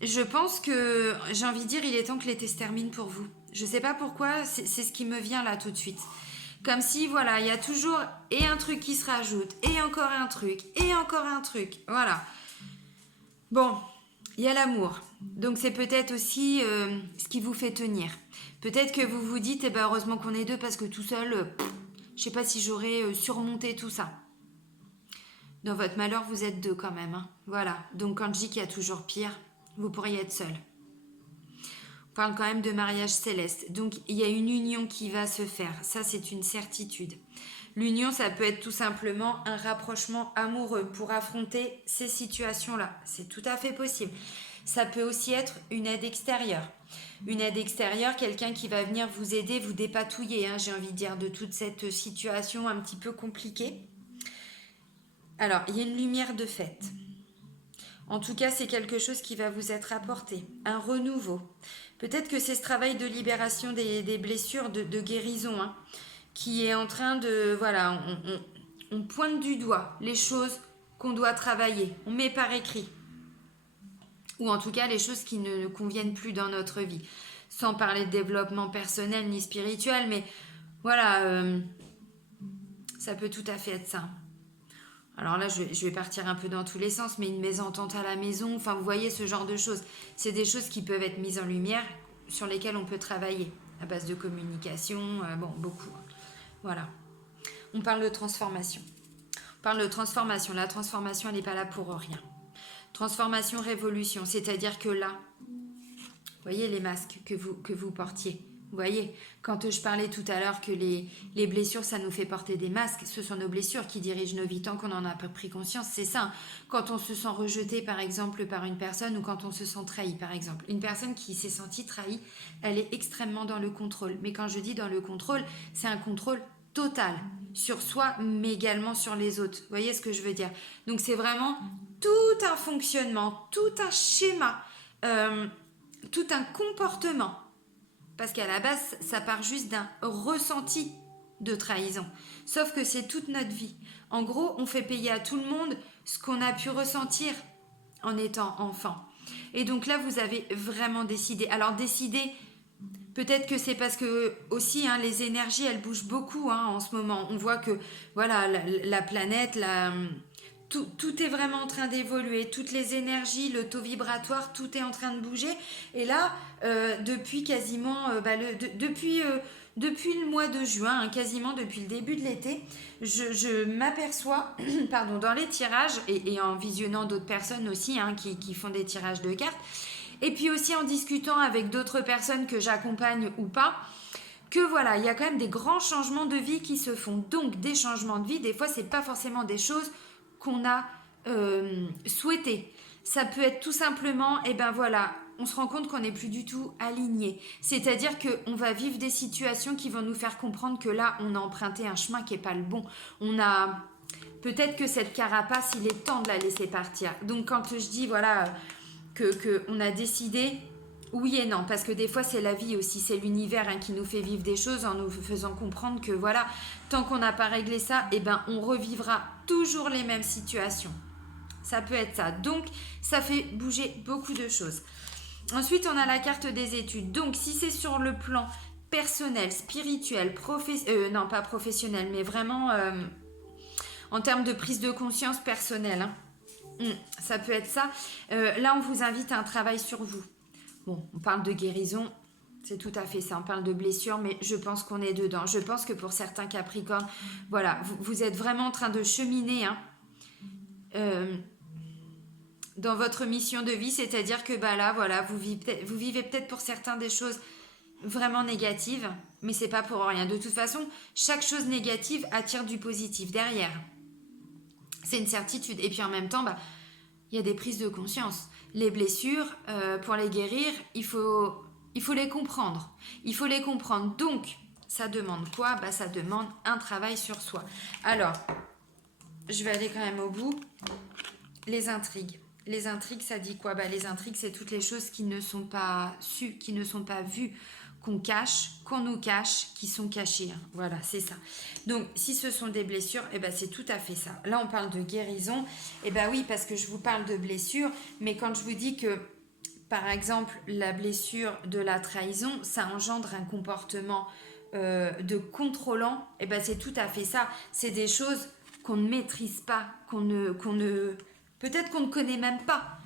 je pense que j'ai envie de dire il est temps que l'été se termine pour vous. Je sais pas pourquoi, c'est ce qui me vient là tout de suite. Comme si voilà, il y a toujours et un truc qui se rajoute, et encore un truc, et encore un truc. Voilà. Bon, il y a l'amour. Donc c'est peut-être aussi ce qui vous fait tenir. Peut-être que vous vous dites, eh ben, heureusement qu'on est deux parce que tout seul, je sais pas si j'aurais surmonté tout ça. Dans votre malheur, vous êtes deux quand même. Hein. Voilà. Donc quand je dis qu'il y a toujours pire, vous pourriez être seul. On parle quand même de mariage céleste. Donc il y a une union qui va se faire. Ça, c'est une certitude. L'union, ça peut être tout simplement un rapprochement amoureux pour affronter ces situations-là. C'est tout à fait possible. Ça peut aussi être une aide extérieure. Une aide extérieure, quelqu'un qui va venir vous aider, vous dépatouiller, hein, j'ai envie de dire, de toute cette situation un petit peu compliquée. Alors, il y a une lumière de fête. En tout cas, c'est quelque chose qui va vous être apporté. Un renouveau. Peut-être que c'est ce travail de libération des blessures, de guérison, hein, qui est en train de... Voilà, on pointe du doigt les choses qu'on doit travailler. On met par écrit. Ou en tout cas, les choses qui ne conviennent plus dans notre vie. Sans parler de développement personnel ni spirituel, mais voilà, ça peut tout à fait être ça. Alors là, je vais partir un peu dans tous les sens, mais une mésentente à la maison, enfin, vous voyez ce genre de choses. C'est des choses qui peuvent être mises en lumière, sur lesquelles on peut travailler, à base de communication, bon, beaucoup. Voilà. On parle de transformation. On parle de transformation. La transformation, elle n'est pas là pour rien. Transformation, révolution, c'est-à-dire que là, vous voyez les masques que vous portiez. Vous voyez, quand je parlais tout à l'heure que les blessures, ça nous fait porter des masques, ce sont nos blessures qui dirigent nos vies tant qu'on en a pas pris conscience, c'est ça. Quand on se sent rejeté, par exemple, par une personne ou quand on se sent trahi, par exemple. Une personne qui s'est sentie trahie, elle est extrêmement dans le contrôle. Mais quand je dis dans le contrôle, c'est un contrôle total sur soi, mais également sur les autres. Vous voyez ce que je veux dire? Donc c'est vraiment tout un fonctionnement, tout un schéma, tout un comportement. Parce qu'à la base, ça part juste d'un ressenti de trahison. Sauf que c'est toute notre vie. En gros, on fait payer à tout le monde ce qu'on a pu ressentir en étant enfant. Et donc là, vous avez vraiment décidé. Alors décider, peut-être que c'est parce que aussi, hein, les énergies, elles bougent beaucoup hein, en ce moment. On voit que voilà, la planète, tout est vraiment en train d'évoluer, toutes les énergies, le taux vibratoire, tout est en train de bouger. Et là, depuis quasiment, depuis le mois de juin, hein, quasiment depuis le début de l'été, je m'aperçois, pardon, dans les tirages, et en visionnant d'autres personnes aussi, hein, qui font des tirages de cartes, et puis aussi en discutant avec d'autres personnes que j'accompagne ou pas, que voilà, il y a quand même des grands changements de vie qui se font. Donc, des changements de vie, des fois, c'est pas forcément des choses qu'on a souhaitées. Ça peut être tout simplement, et ben voilà, on se rend compte qu'on n'est plus du tout aligné. C'est-à-dire qu'on va vivre des situations qui vont nous faire comprendre que là, on a emprunté un chemin qui n'est pas le bon. On a... Peut-être que cette carapace, il est temps de la laisser partir. Donc, quand je dis, voilà, qu'on a décidé, oui et non, parce que des fois, c'est la vie aussi, c'est l'univers, hein, qui nous fait vivre des choses en nous faisant comprendre que, voilà, tant qu'on n'a pas réglé ça, eh ben, on revivra toujours les mêmes situations. Ça peut être ça. Donc, ça fait bouger beaucoup de choses. Ensuite, on a la carte des études. Donc, si c'est sur le plan personnel, spirituel, non pas professionnel, mais vraiment en termes de prise de conscience personnelle, hein, ça peut être ça. Là, on vous invite à un travail sur vous. Bon, on parle de guérison, c'est tout à fait ça. On parle de blessure, mais je pense qu'on est dedans. Je pense que pour certains Capricornes, voilà, vous êtes vraiment en train de cheminer, hein, dans votre mission de vie, c'est-à-dire que bah là, voilà, vous vivez peut-être pour certains des choses vraiment négatives, mais c'est pas pour rien. De toute façon, chaque chose négative attire du positif derrière. C'est une certitude. Et puis en même temps, bah, il y a des prises de conscience. Les blessures, pour les guérir, il faut les comprendre. Il faut les comprendre. Donc, ça demande quoi? Bah, ça demande un travail sur soi. Alors, je vais aller quand même au bout. Les intrigues. Les intrigues, ça dit quoi? Bah, les intrigues, c'est toutes les choses qui ne sont pas sues, qui ne sont pas vues, qu'on cache, qu'on nous cache, qui sont cachées. Hein. Voilà, c'est ça. Donc, si ce sont des blessures, eh ben, c'est tout à fait ça. Là, on parle de guérison. Eh bien oui, parce que je vous parle de blessures, mais quand je vous dis que, par exemple, la blessure de la trahison, ça engendre un comportement de contrôlant, eh ben, c'est tout à fait ça. C'est des choses qu'on ne maîtrise pas, peut-être qu'on ne connaît même pas.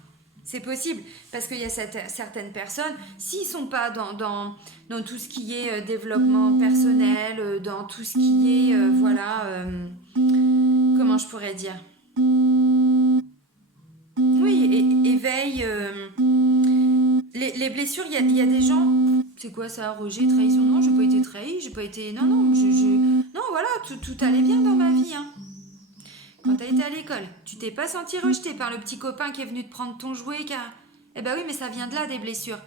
C'est possible, parce qu'il y a certaines personnes, s'ils ne sont pas dans tout ce qui est développement personnel, dans tout ce qui est, comment je pourrais dire? Oui, éveil. Les blessures, il y a des gens... C'est quoi ça, rejet, trahison? Non, j'ai pas été trahi, j'ai pas été... Non, non, voilà, tout allait bien dans ma vie, hein. Quand t'as été à l'école, tu t'es pas senti rejeté par le petit copain qui est venu te prendre ton jouet car... Eh ben oui, mais ça vient de là, des blessures.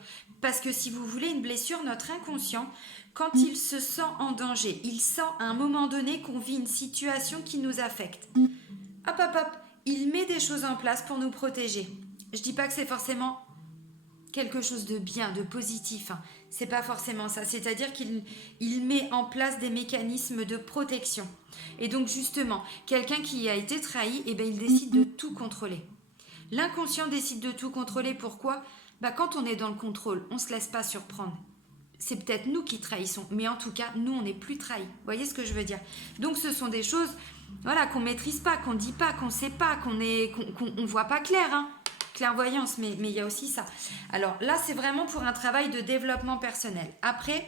Parce que si vous voulez une blessure, notre inconscient, quand il se sent en danger, il sent à un moment donné qu'on vit une situation qui nous affecte. Hop, il met des choses en place pour nous protéger. Je dis pas que c'est forcément quelque chose de bien, de positif. Hein. C'est pas forcément ça. C'est-à-dire qu'il met en place des mécanismes de protection. Et donc justement, quelqu'un qui a été trahi, eh ben, il décide de tout contrôler. L'inconscient décide de tout contrôler. Pourquoi? Bah, quand on est dans le contrôle, on ne se laisse pas surprendre. C'est peut-être nous qui trahissons, mais en tout cas, nous, on n'est plus trahis. Vous voyez ce que je veux dire? Donc ce sont des choses, voilà, qu'on ne maîtrise pas, qu'on ne dit pas, qu'on ne sait pas, qu'on ne voit pas clair, hein. Clairvoyance, mais il y a aussi ça. Alors là, c'est vraiment pour un travail de développement personnel. Après,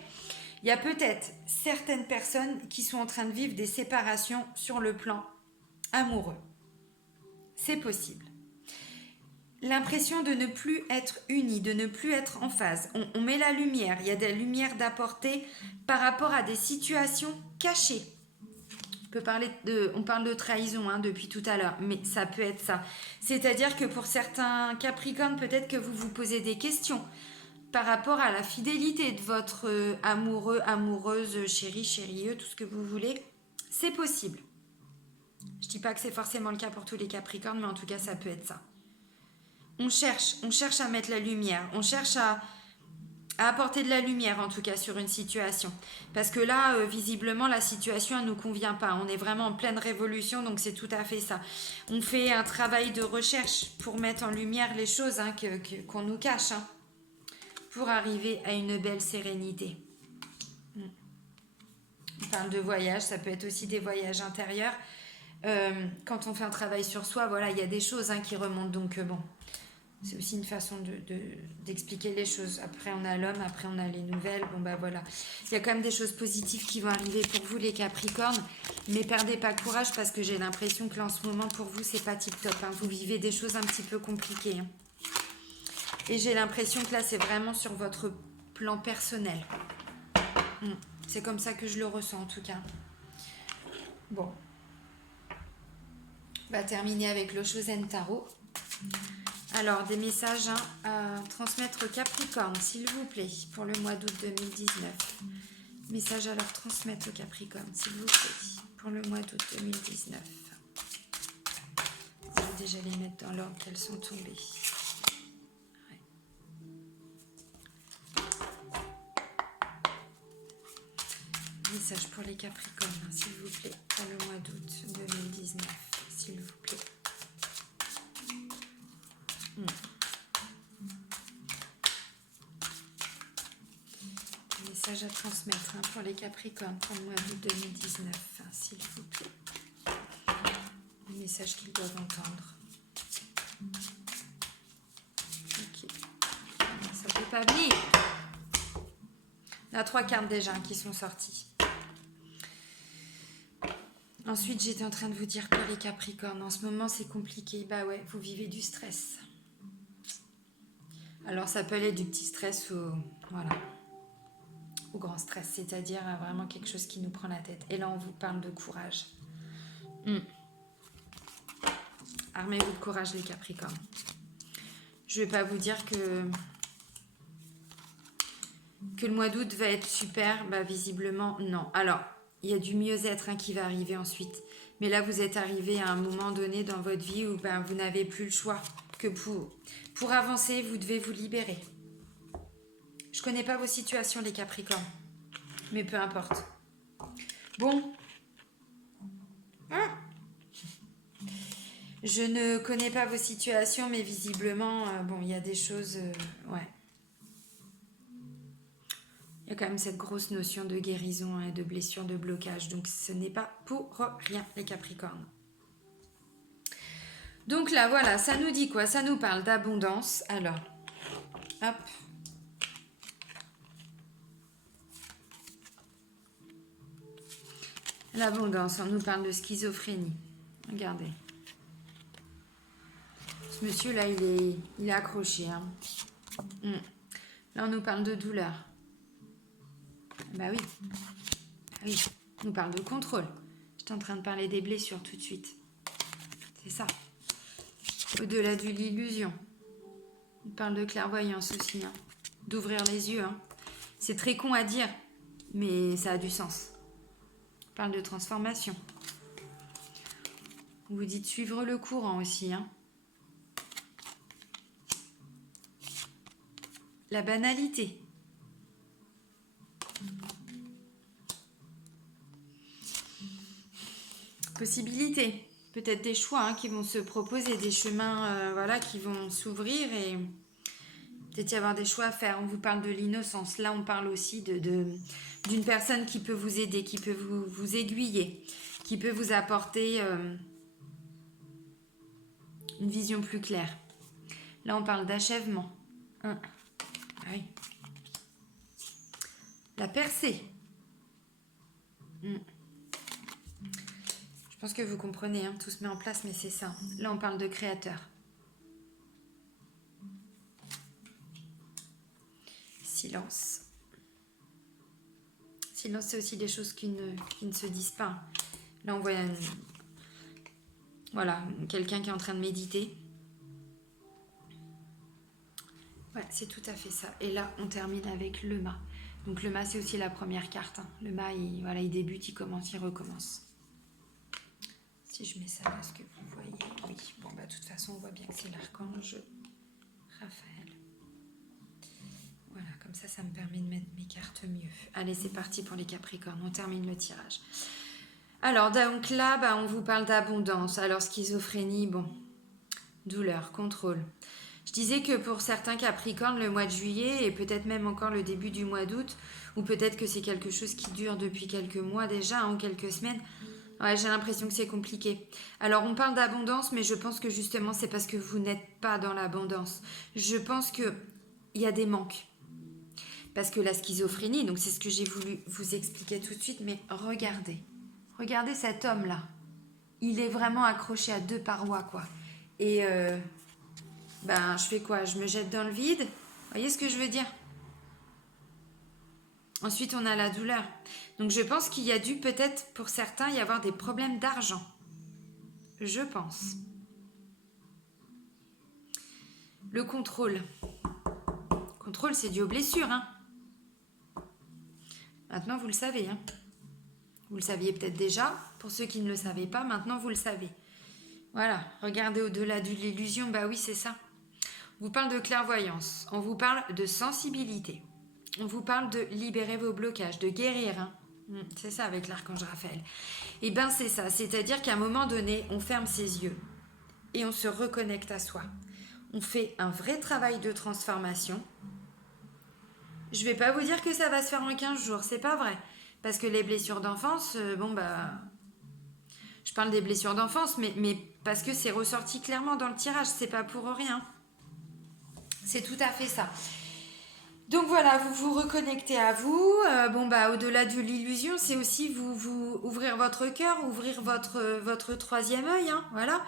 il y a peut-être certaines personnes qui sont en train de vivre des séparations sur le plan amoureux. C'est possible. L'impression de ne plus être unis, de ne plus être en phase. On met la lumière, il y a des lumières d'apporter par rapport à des situations cachées. On parle de trahison, hein, depuis tout à l'heure, mais ça peut être ça. C'est-à-dire que pour certains Capricornes, peut-être que vous vous posez des questions par rapport à la fidélité de votre amoureux, amoureuse, chéri, chérie, tout ce que vous voulez. C'est possible. Je ne dis pas que c'est forcément le cas pour tous les Capricornes, mais en tout cas, ça peut être ça. On cherche à mettre la lumière, on cherche à apporter de la lumière en tout cas sur une situation. Parce que là, visiblement, la situation ne nous convient pas. On est vraiment en pleine révolution, donc c'est tout à fait ça. On fait un travail de recherche pour mettre en lumière les choses, hein, qu'on nous cache, hein, pour arriver à une belle sérénité. On parle de voyage, ça peut être aussi des voyages intérieurs. Quand on fait un travail sur soi, voilà, il y a des choses, hein, qui remontent, donc bon... C'est aussi une façon d'expliquer les choses. Après, on a l'homme, après, on a les nouvelles. Bon, bah voilà. Il y a quand même des choses positives qui vont arriver pour vous, les Capricornes. Mais perdez pas courage parce que j'ai l'impression que là, en ce moment, pour vous, c'est pas tip-top. Hein. Vous vivez des choses un petit peu compliquées. Hein. Et j'ai l'impression que là, c'est vraiment sur votre plan personnel. C'est comme ça que je le ressens, en tout cas. Bon. On va terminer avec le Shosen Tarot. Alors, des messages à transmettre aux Capricornes, s'il vous plaît, pour le mois d'août 2019. Message à leur transmettre aux Capricornes, s'il vous plaît, pour le mois d'août 2019. Je vais déjà les mettre dans l'ordre qu'elles sont tombées. Ouais. Message pour les Capricornes, s'il vous plaît, pour le mois d'août 2019, s'il vous plaît. Message à transmettre pour les Capricornes pour le mois d'août 2019, s'il vous plaît. Le message qu'ils doivent entendre. Ok. Ça ne peut pas venir. On a 3 cartes déjà qui sont sorties. Ensuite, j'étais en train de vous dire quoi les Capricornes. En ce moment, c'est compliqué. Bah ouais, vous vivez du stress. Alors, ça peut aller du petit stress au grand stress, c'est-à-dire vraiment quelque chose qui nous prend la tête. Et là, on vous parle de courage. Armez-vous de courage, les Capricornes. Je ne vais pas vous dire que le mois d'août va être super. Bah, visiblement, non. Alors, il y a du mieux-être qui va arriver ensuite. Mais là, vous êtes arrivé à un moment donné dans votre vie où vous n'avez plus le choix. Que pour avancer, vous devez vous libérer. Je connais pas vos situations, les Capricornes. Mais peu importe. Bon. Je ne connais pas vos situations, mais visiblement, il y a des choses... ouais. Il y a quand même cette grosse notion de guérison et de blessure, de blocage. Donc, ce n'est pas pour rien, les Capricornes. Donc là, voilà, ça nous dit quoi? Ça nous parle d'abondance. Alors, hop. L'abondance, on nous parle de schizophrénie. Regardez. Ce monsieur-là, il est accroché. Hein. Là, on nous parle de douleur. Bah oui. Ah oui, on nous parle de contrôle. J'étais en train de parler des blessures tout de suite. C'est ça. Au-delà de l'illusion. On parle de clairvoyance aussi. Hein. D'ouvrir les yeux. Hein. C'est très con à dire, mais ça a du sens. On parle de transformation. On vous dit de suivre le courant aussi. Hein. La banalité. Possibilités. Peut-être des choix qui vont se proposer, des chemins qui vont s'ouvrir et peut-être y avoir des choix à faire. On vous parle de l'innocence. Là, on parle aussi d'une personne qui peut vous aider, qui peut vous aiguiller, qui peut vous apporter une vision plus claire. Là, on parle d'achèvement. Ah oui. La percée. Je pense que vous comprenez, tout se met en place, mais c'est ça. Là, on parle de créateur. Silence. Silence, c'est aussi des choses qui ne se disent pas. Là, on voit quelqu'un qui est en train de méditer. Ouais, c'est tout à fait ça. Et là, on termine avec le mât. Donc, le mât, c'est aussi la première carte. Le mât, il débute, il commence, il recommence. Si je mets ça là, est-ce que vous voyez? Oui, bon, de toute façon, on voit bien que c'est l'archange Raphaël. Voilà, comme ça me permet de mettre mes cartes mieux. Allez, c'est parti pour les Capricornes, on termine le tirage. Alors, donc là, on vous parle d'abondance. Alors, schizophrénie, douleur, contrôle. Je disais que pour certains Capricornes, le mois de juillet et peut-être même encore le début du mois d'août, ou peut-être que c'est quelque chose qui dure depuis quelques mois déjà, ou quelques semaines, Ouais, j'ai l'impression que c'est compliqué. Alors, on parle d'abondance, mais je pense que justement, c'est parce que vous n'êtes pas dans l'abondance. Je pense qu'il y a des manques. Parce que la schizophrénie, donc c'est ce que j'ai voulu vous expliquer tout de suite, mais regardez. Regardez cet homme-là. Il est vraiment accroché à deux parois, quoi. Et ben, je fais quoi? Je me jette dans le vide. Vous voyez ce que je veux dire? Ensuite, on a la douleur. Donc, je pense qu'il y a dû peut-être, pour certains, y avoir des problèmes d'argent. Je pense. Le contrôle. Contrôle, c'est dû aux blessures, hein. Maintenant, vous le savez, hein. Vous le saviez peut-être déjà. Pour ceux qui ne le savaient pas, maintenant, vous le savez. Voilà. Regardez au-delà de l'illusion. Bah oui, c'est ça. On vous parle de clairvoyance. On vous parle de sensibilité. On vous parle de libérer vos blocages, de guérir, hein. C'est ça avec l'archange Raphaël. Et ben c'est ça, c'est-à-dire qu'à un moment donné, on ferme ses yeux et on se reconnecte à soi. On fait un vrai travail de transformation. Je vais pas vous dire que ça va se faire en 15 jours, c'est pas vrai. Parce que les blessures d'enfance, je parle des blessures d'enfance, mais parce que c'est ressorti clairement dans le tirage, c'est pas pour rien. C'est tout à fait ça. Donc voilà, vous vous reconnectez à vous. Au-delà de l'illusion, c'est aussi vous ouvrir votre cœur, ouvrir votre troisième œil, hein, voilà.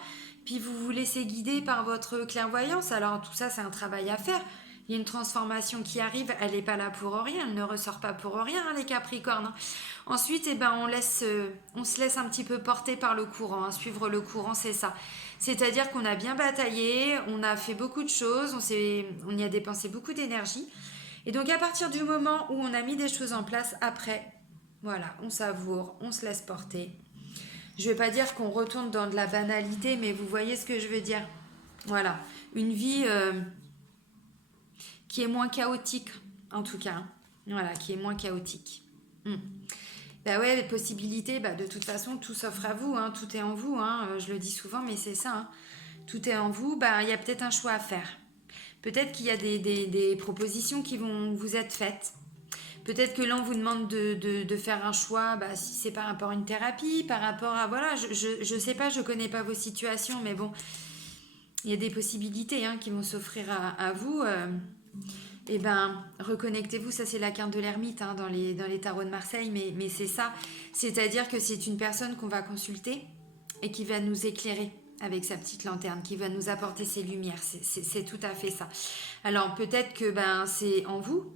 Puis vous laissez guider par votre clairvoyance. Alors tout ça, c'est un travail à faire. Il y a une transformation qui arrive, elle n'est pas là pour rien, elle ne ressort pas pour rien, hein, les Capricornes. Ensuite, on se laisse un petit peu porter par le courant, hein. Suivre le courant, c'est ça. C'est-à-dire qu'on a bien bataillé, on a fait beaucoup de choses, on y a dépensé beaucoup d'énergie. Et donc à partir du moment où on a mis des choses en place, après, voilà, on savoure, on se laisse porter. Je ne vais pas dire qu'on retourne dans de la banalité, mais vous voyez ce que je veux dire. Voilà, une vie qui est moins chaotique, en tout cas. Voilà, qui est moins chaotique. Bah ouais, les possibilités, de toute façon, tout s'offre à vous, hein, tout est en vous, hein, je le dis souvent, mais c'est ça. Hein. Tout est en vous, il y a peut-être un choix à faire. Peut-être qu'il y a des propositions qui vont vous être faites. Peut-être que là, on vous demande de faire un choix, si c'est par rapport à une thérapie, par rapport à... Voilà, je sais pas, je connais pas vos situations, mais bon, il y a des possibilités qui vont s'offrir à vous. Reconnectez-vous, ça c'est la carte de l'ermite dans les tarots de Marseille, mais c'est ça. C'est-à-dire que c'est une personne qu'on va consulter et qui va nous éclairer avec sa petite lanterne, qui va nous apporter ses lumières. C'est tout à fait ça. Alors peut-être que c'est en vous,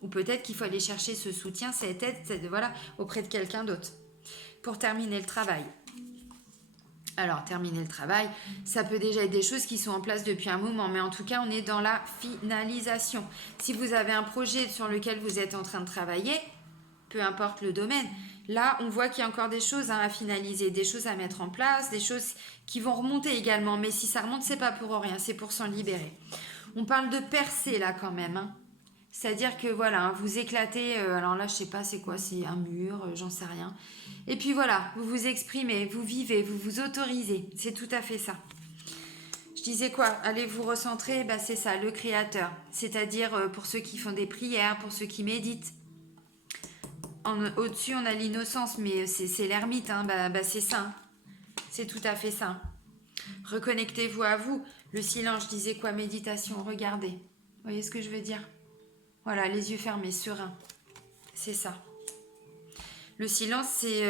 ou peut-être qu'il faut aller chercher ce soutien, cette aide, auprès de quelqu'un d'autre pour terminer le travail. Alors, terminer le travail, ça peut déjà être des choses qui sont en place depuis un moment, mais en tout cas, on est dans la finalisation. Si vous avez un projet sur lequel vous êtes en train de travailler, peu importe le domaine, là, on voit qu'il y a encore des choses à finaliser, des choses à mettre en place, des choses qui vont remonter également. Mais si ça remonte, c'est pas pour rien, c'est pour s'en libérer. On parle de percer là quand même. Hein. C'est-à-dire que voilà, vous éclatez, alors là, je sais pas c'est quoi, c'est un mur, j'en sais rien. Et puis voilà, vous vous exprimez, vous vivez, vous vous autorisez. C'est tout à fait ça. Je disais quoi? Allez vous recentrer, c'est ça, le créateur. C'est-à-dire pour ceux qui font des prières, pour ceux qui méditent. Au-dessus, on a l'innocence, mais c'est l'ermite, hein, c'est ça. Hein. C'est tout à fait ça. Reconnectez-vous à vous. Le silence, je disais quoi? Méditation, regardez. Vous voyez ce que je veux dire? Voilà, les yeux fermés, sereins. C'est ça. Le silence, c'est...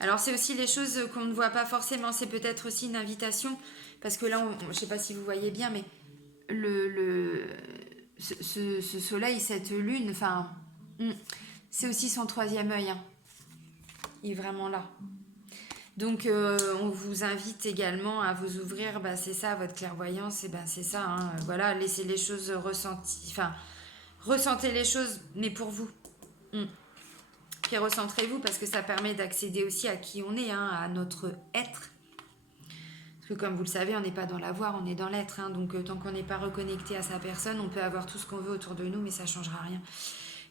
Alors, c'est aussi les choses qu'on ne voit pas forcément. C'est peut-être aussi une invitation. Parce que là, je ne sais pas si vous voyez bien, mais ce soleil, cette lune, c'est aussi son troisième œil. Hein. Il est vraiment là. Donc, on vous invite également à vous ouvrir, c'est ça, votre clairvoyance, et c'est ça, hein, voilà, laissez les choses ressentez les choses, mais pour vous. Puis recentrez-vous, parce que ça permet d'accéder aussi à qui on est, à notre être. Parce que comme vous le savez, on n'est pas dans l'avoir, on est dans l'être, hein, donc tant qu'on n'est pas reconnecté à sa personne, on peut avoir tout ce qu'on veut autour de nous, mais ça ne changera rien.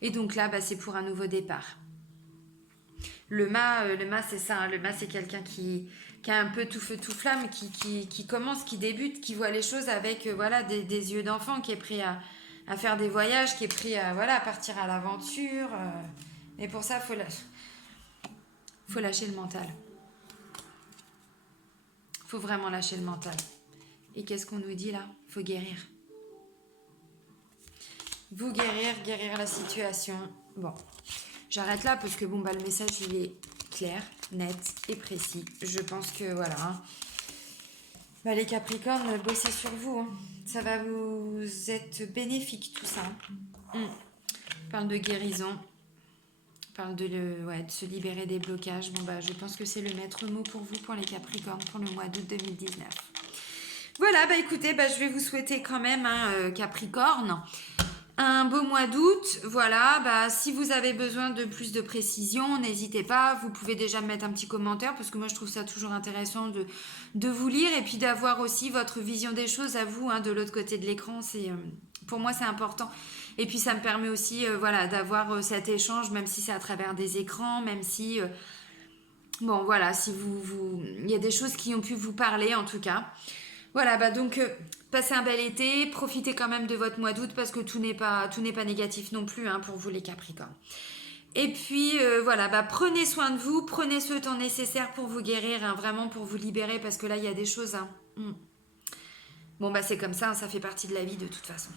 Et donc là, c'est pour un nouveau départ. Le mât, c'est ça. Hein. Le mât, c'est quelqu'un qui a un peu tout feu, tout flamme, qui commence, qui débute, qui voit les choses avec des yeux d'enfant, qui est prêt à faire des voyages, qui est prêt à partir à l'aventure. Et pour ça, Faut lâcher le mental. Faut vraiment lâcher le mental. Et qu'est-ce qu'on nous dit là? Faut guérir. Vous guérir la situation. Bon, j'arrête là parce que bon, bah, le message il est clair, net et précis. Je pense que voilà. Bah, les Capricornes, bossez sur vous. Hein. Ça va vous être bénéfique tout ça. On parle de guérison. On parle de se libérer des blocages. Bon, bah, je pense que c'est le maître mot pour vous, pour les Capricornes, pour le mois d'août 2019. Voilà, bah écoutez, bah, je vais vous souhaiter quand même, Capricorne, un beau mois d'août. Voilà, bah, si vous avez besoin de plus de précision, n'hésitez pas. Vous pouvez déjà me mettre un petit commentaire parce que moi, je trouve ça toujours intéressant de vous lire et puis d'avoir aussi votre vision des choses à vous, de l'autre côté de l'écran. Pour moi, c'est important. Et puis, ça me permet aussi d'avoir cet échange, même si c'est à travers des écrans, même si... bon, voilà, si il y a des choses qui ont pu vous parler, en tout cas. Voilà, bah donc passez un bel été, profitez quand même de votre mois d'août parce que tout n'est pas négatif non plus pour vous les Capricornes. Et puis voilà, bah prenez soin de vous, prenez ce temps nécessaire pour vous guérir, vraiment pour vous libérer parce que là il y a des choses. Bon bah c'est comme ça, ça fait partie de la vie de toute façon.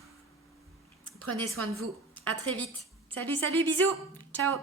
Prenez soin de vous, à très vite. Salut, bisous, ciao.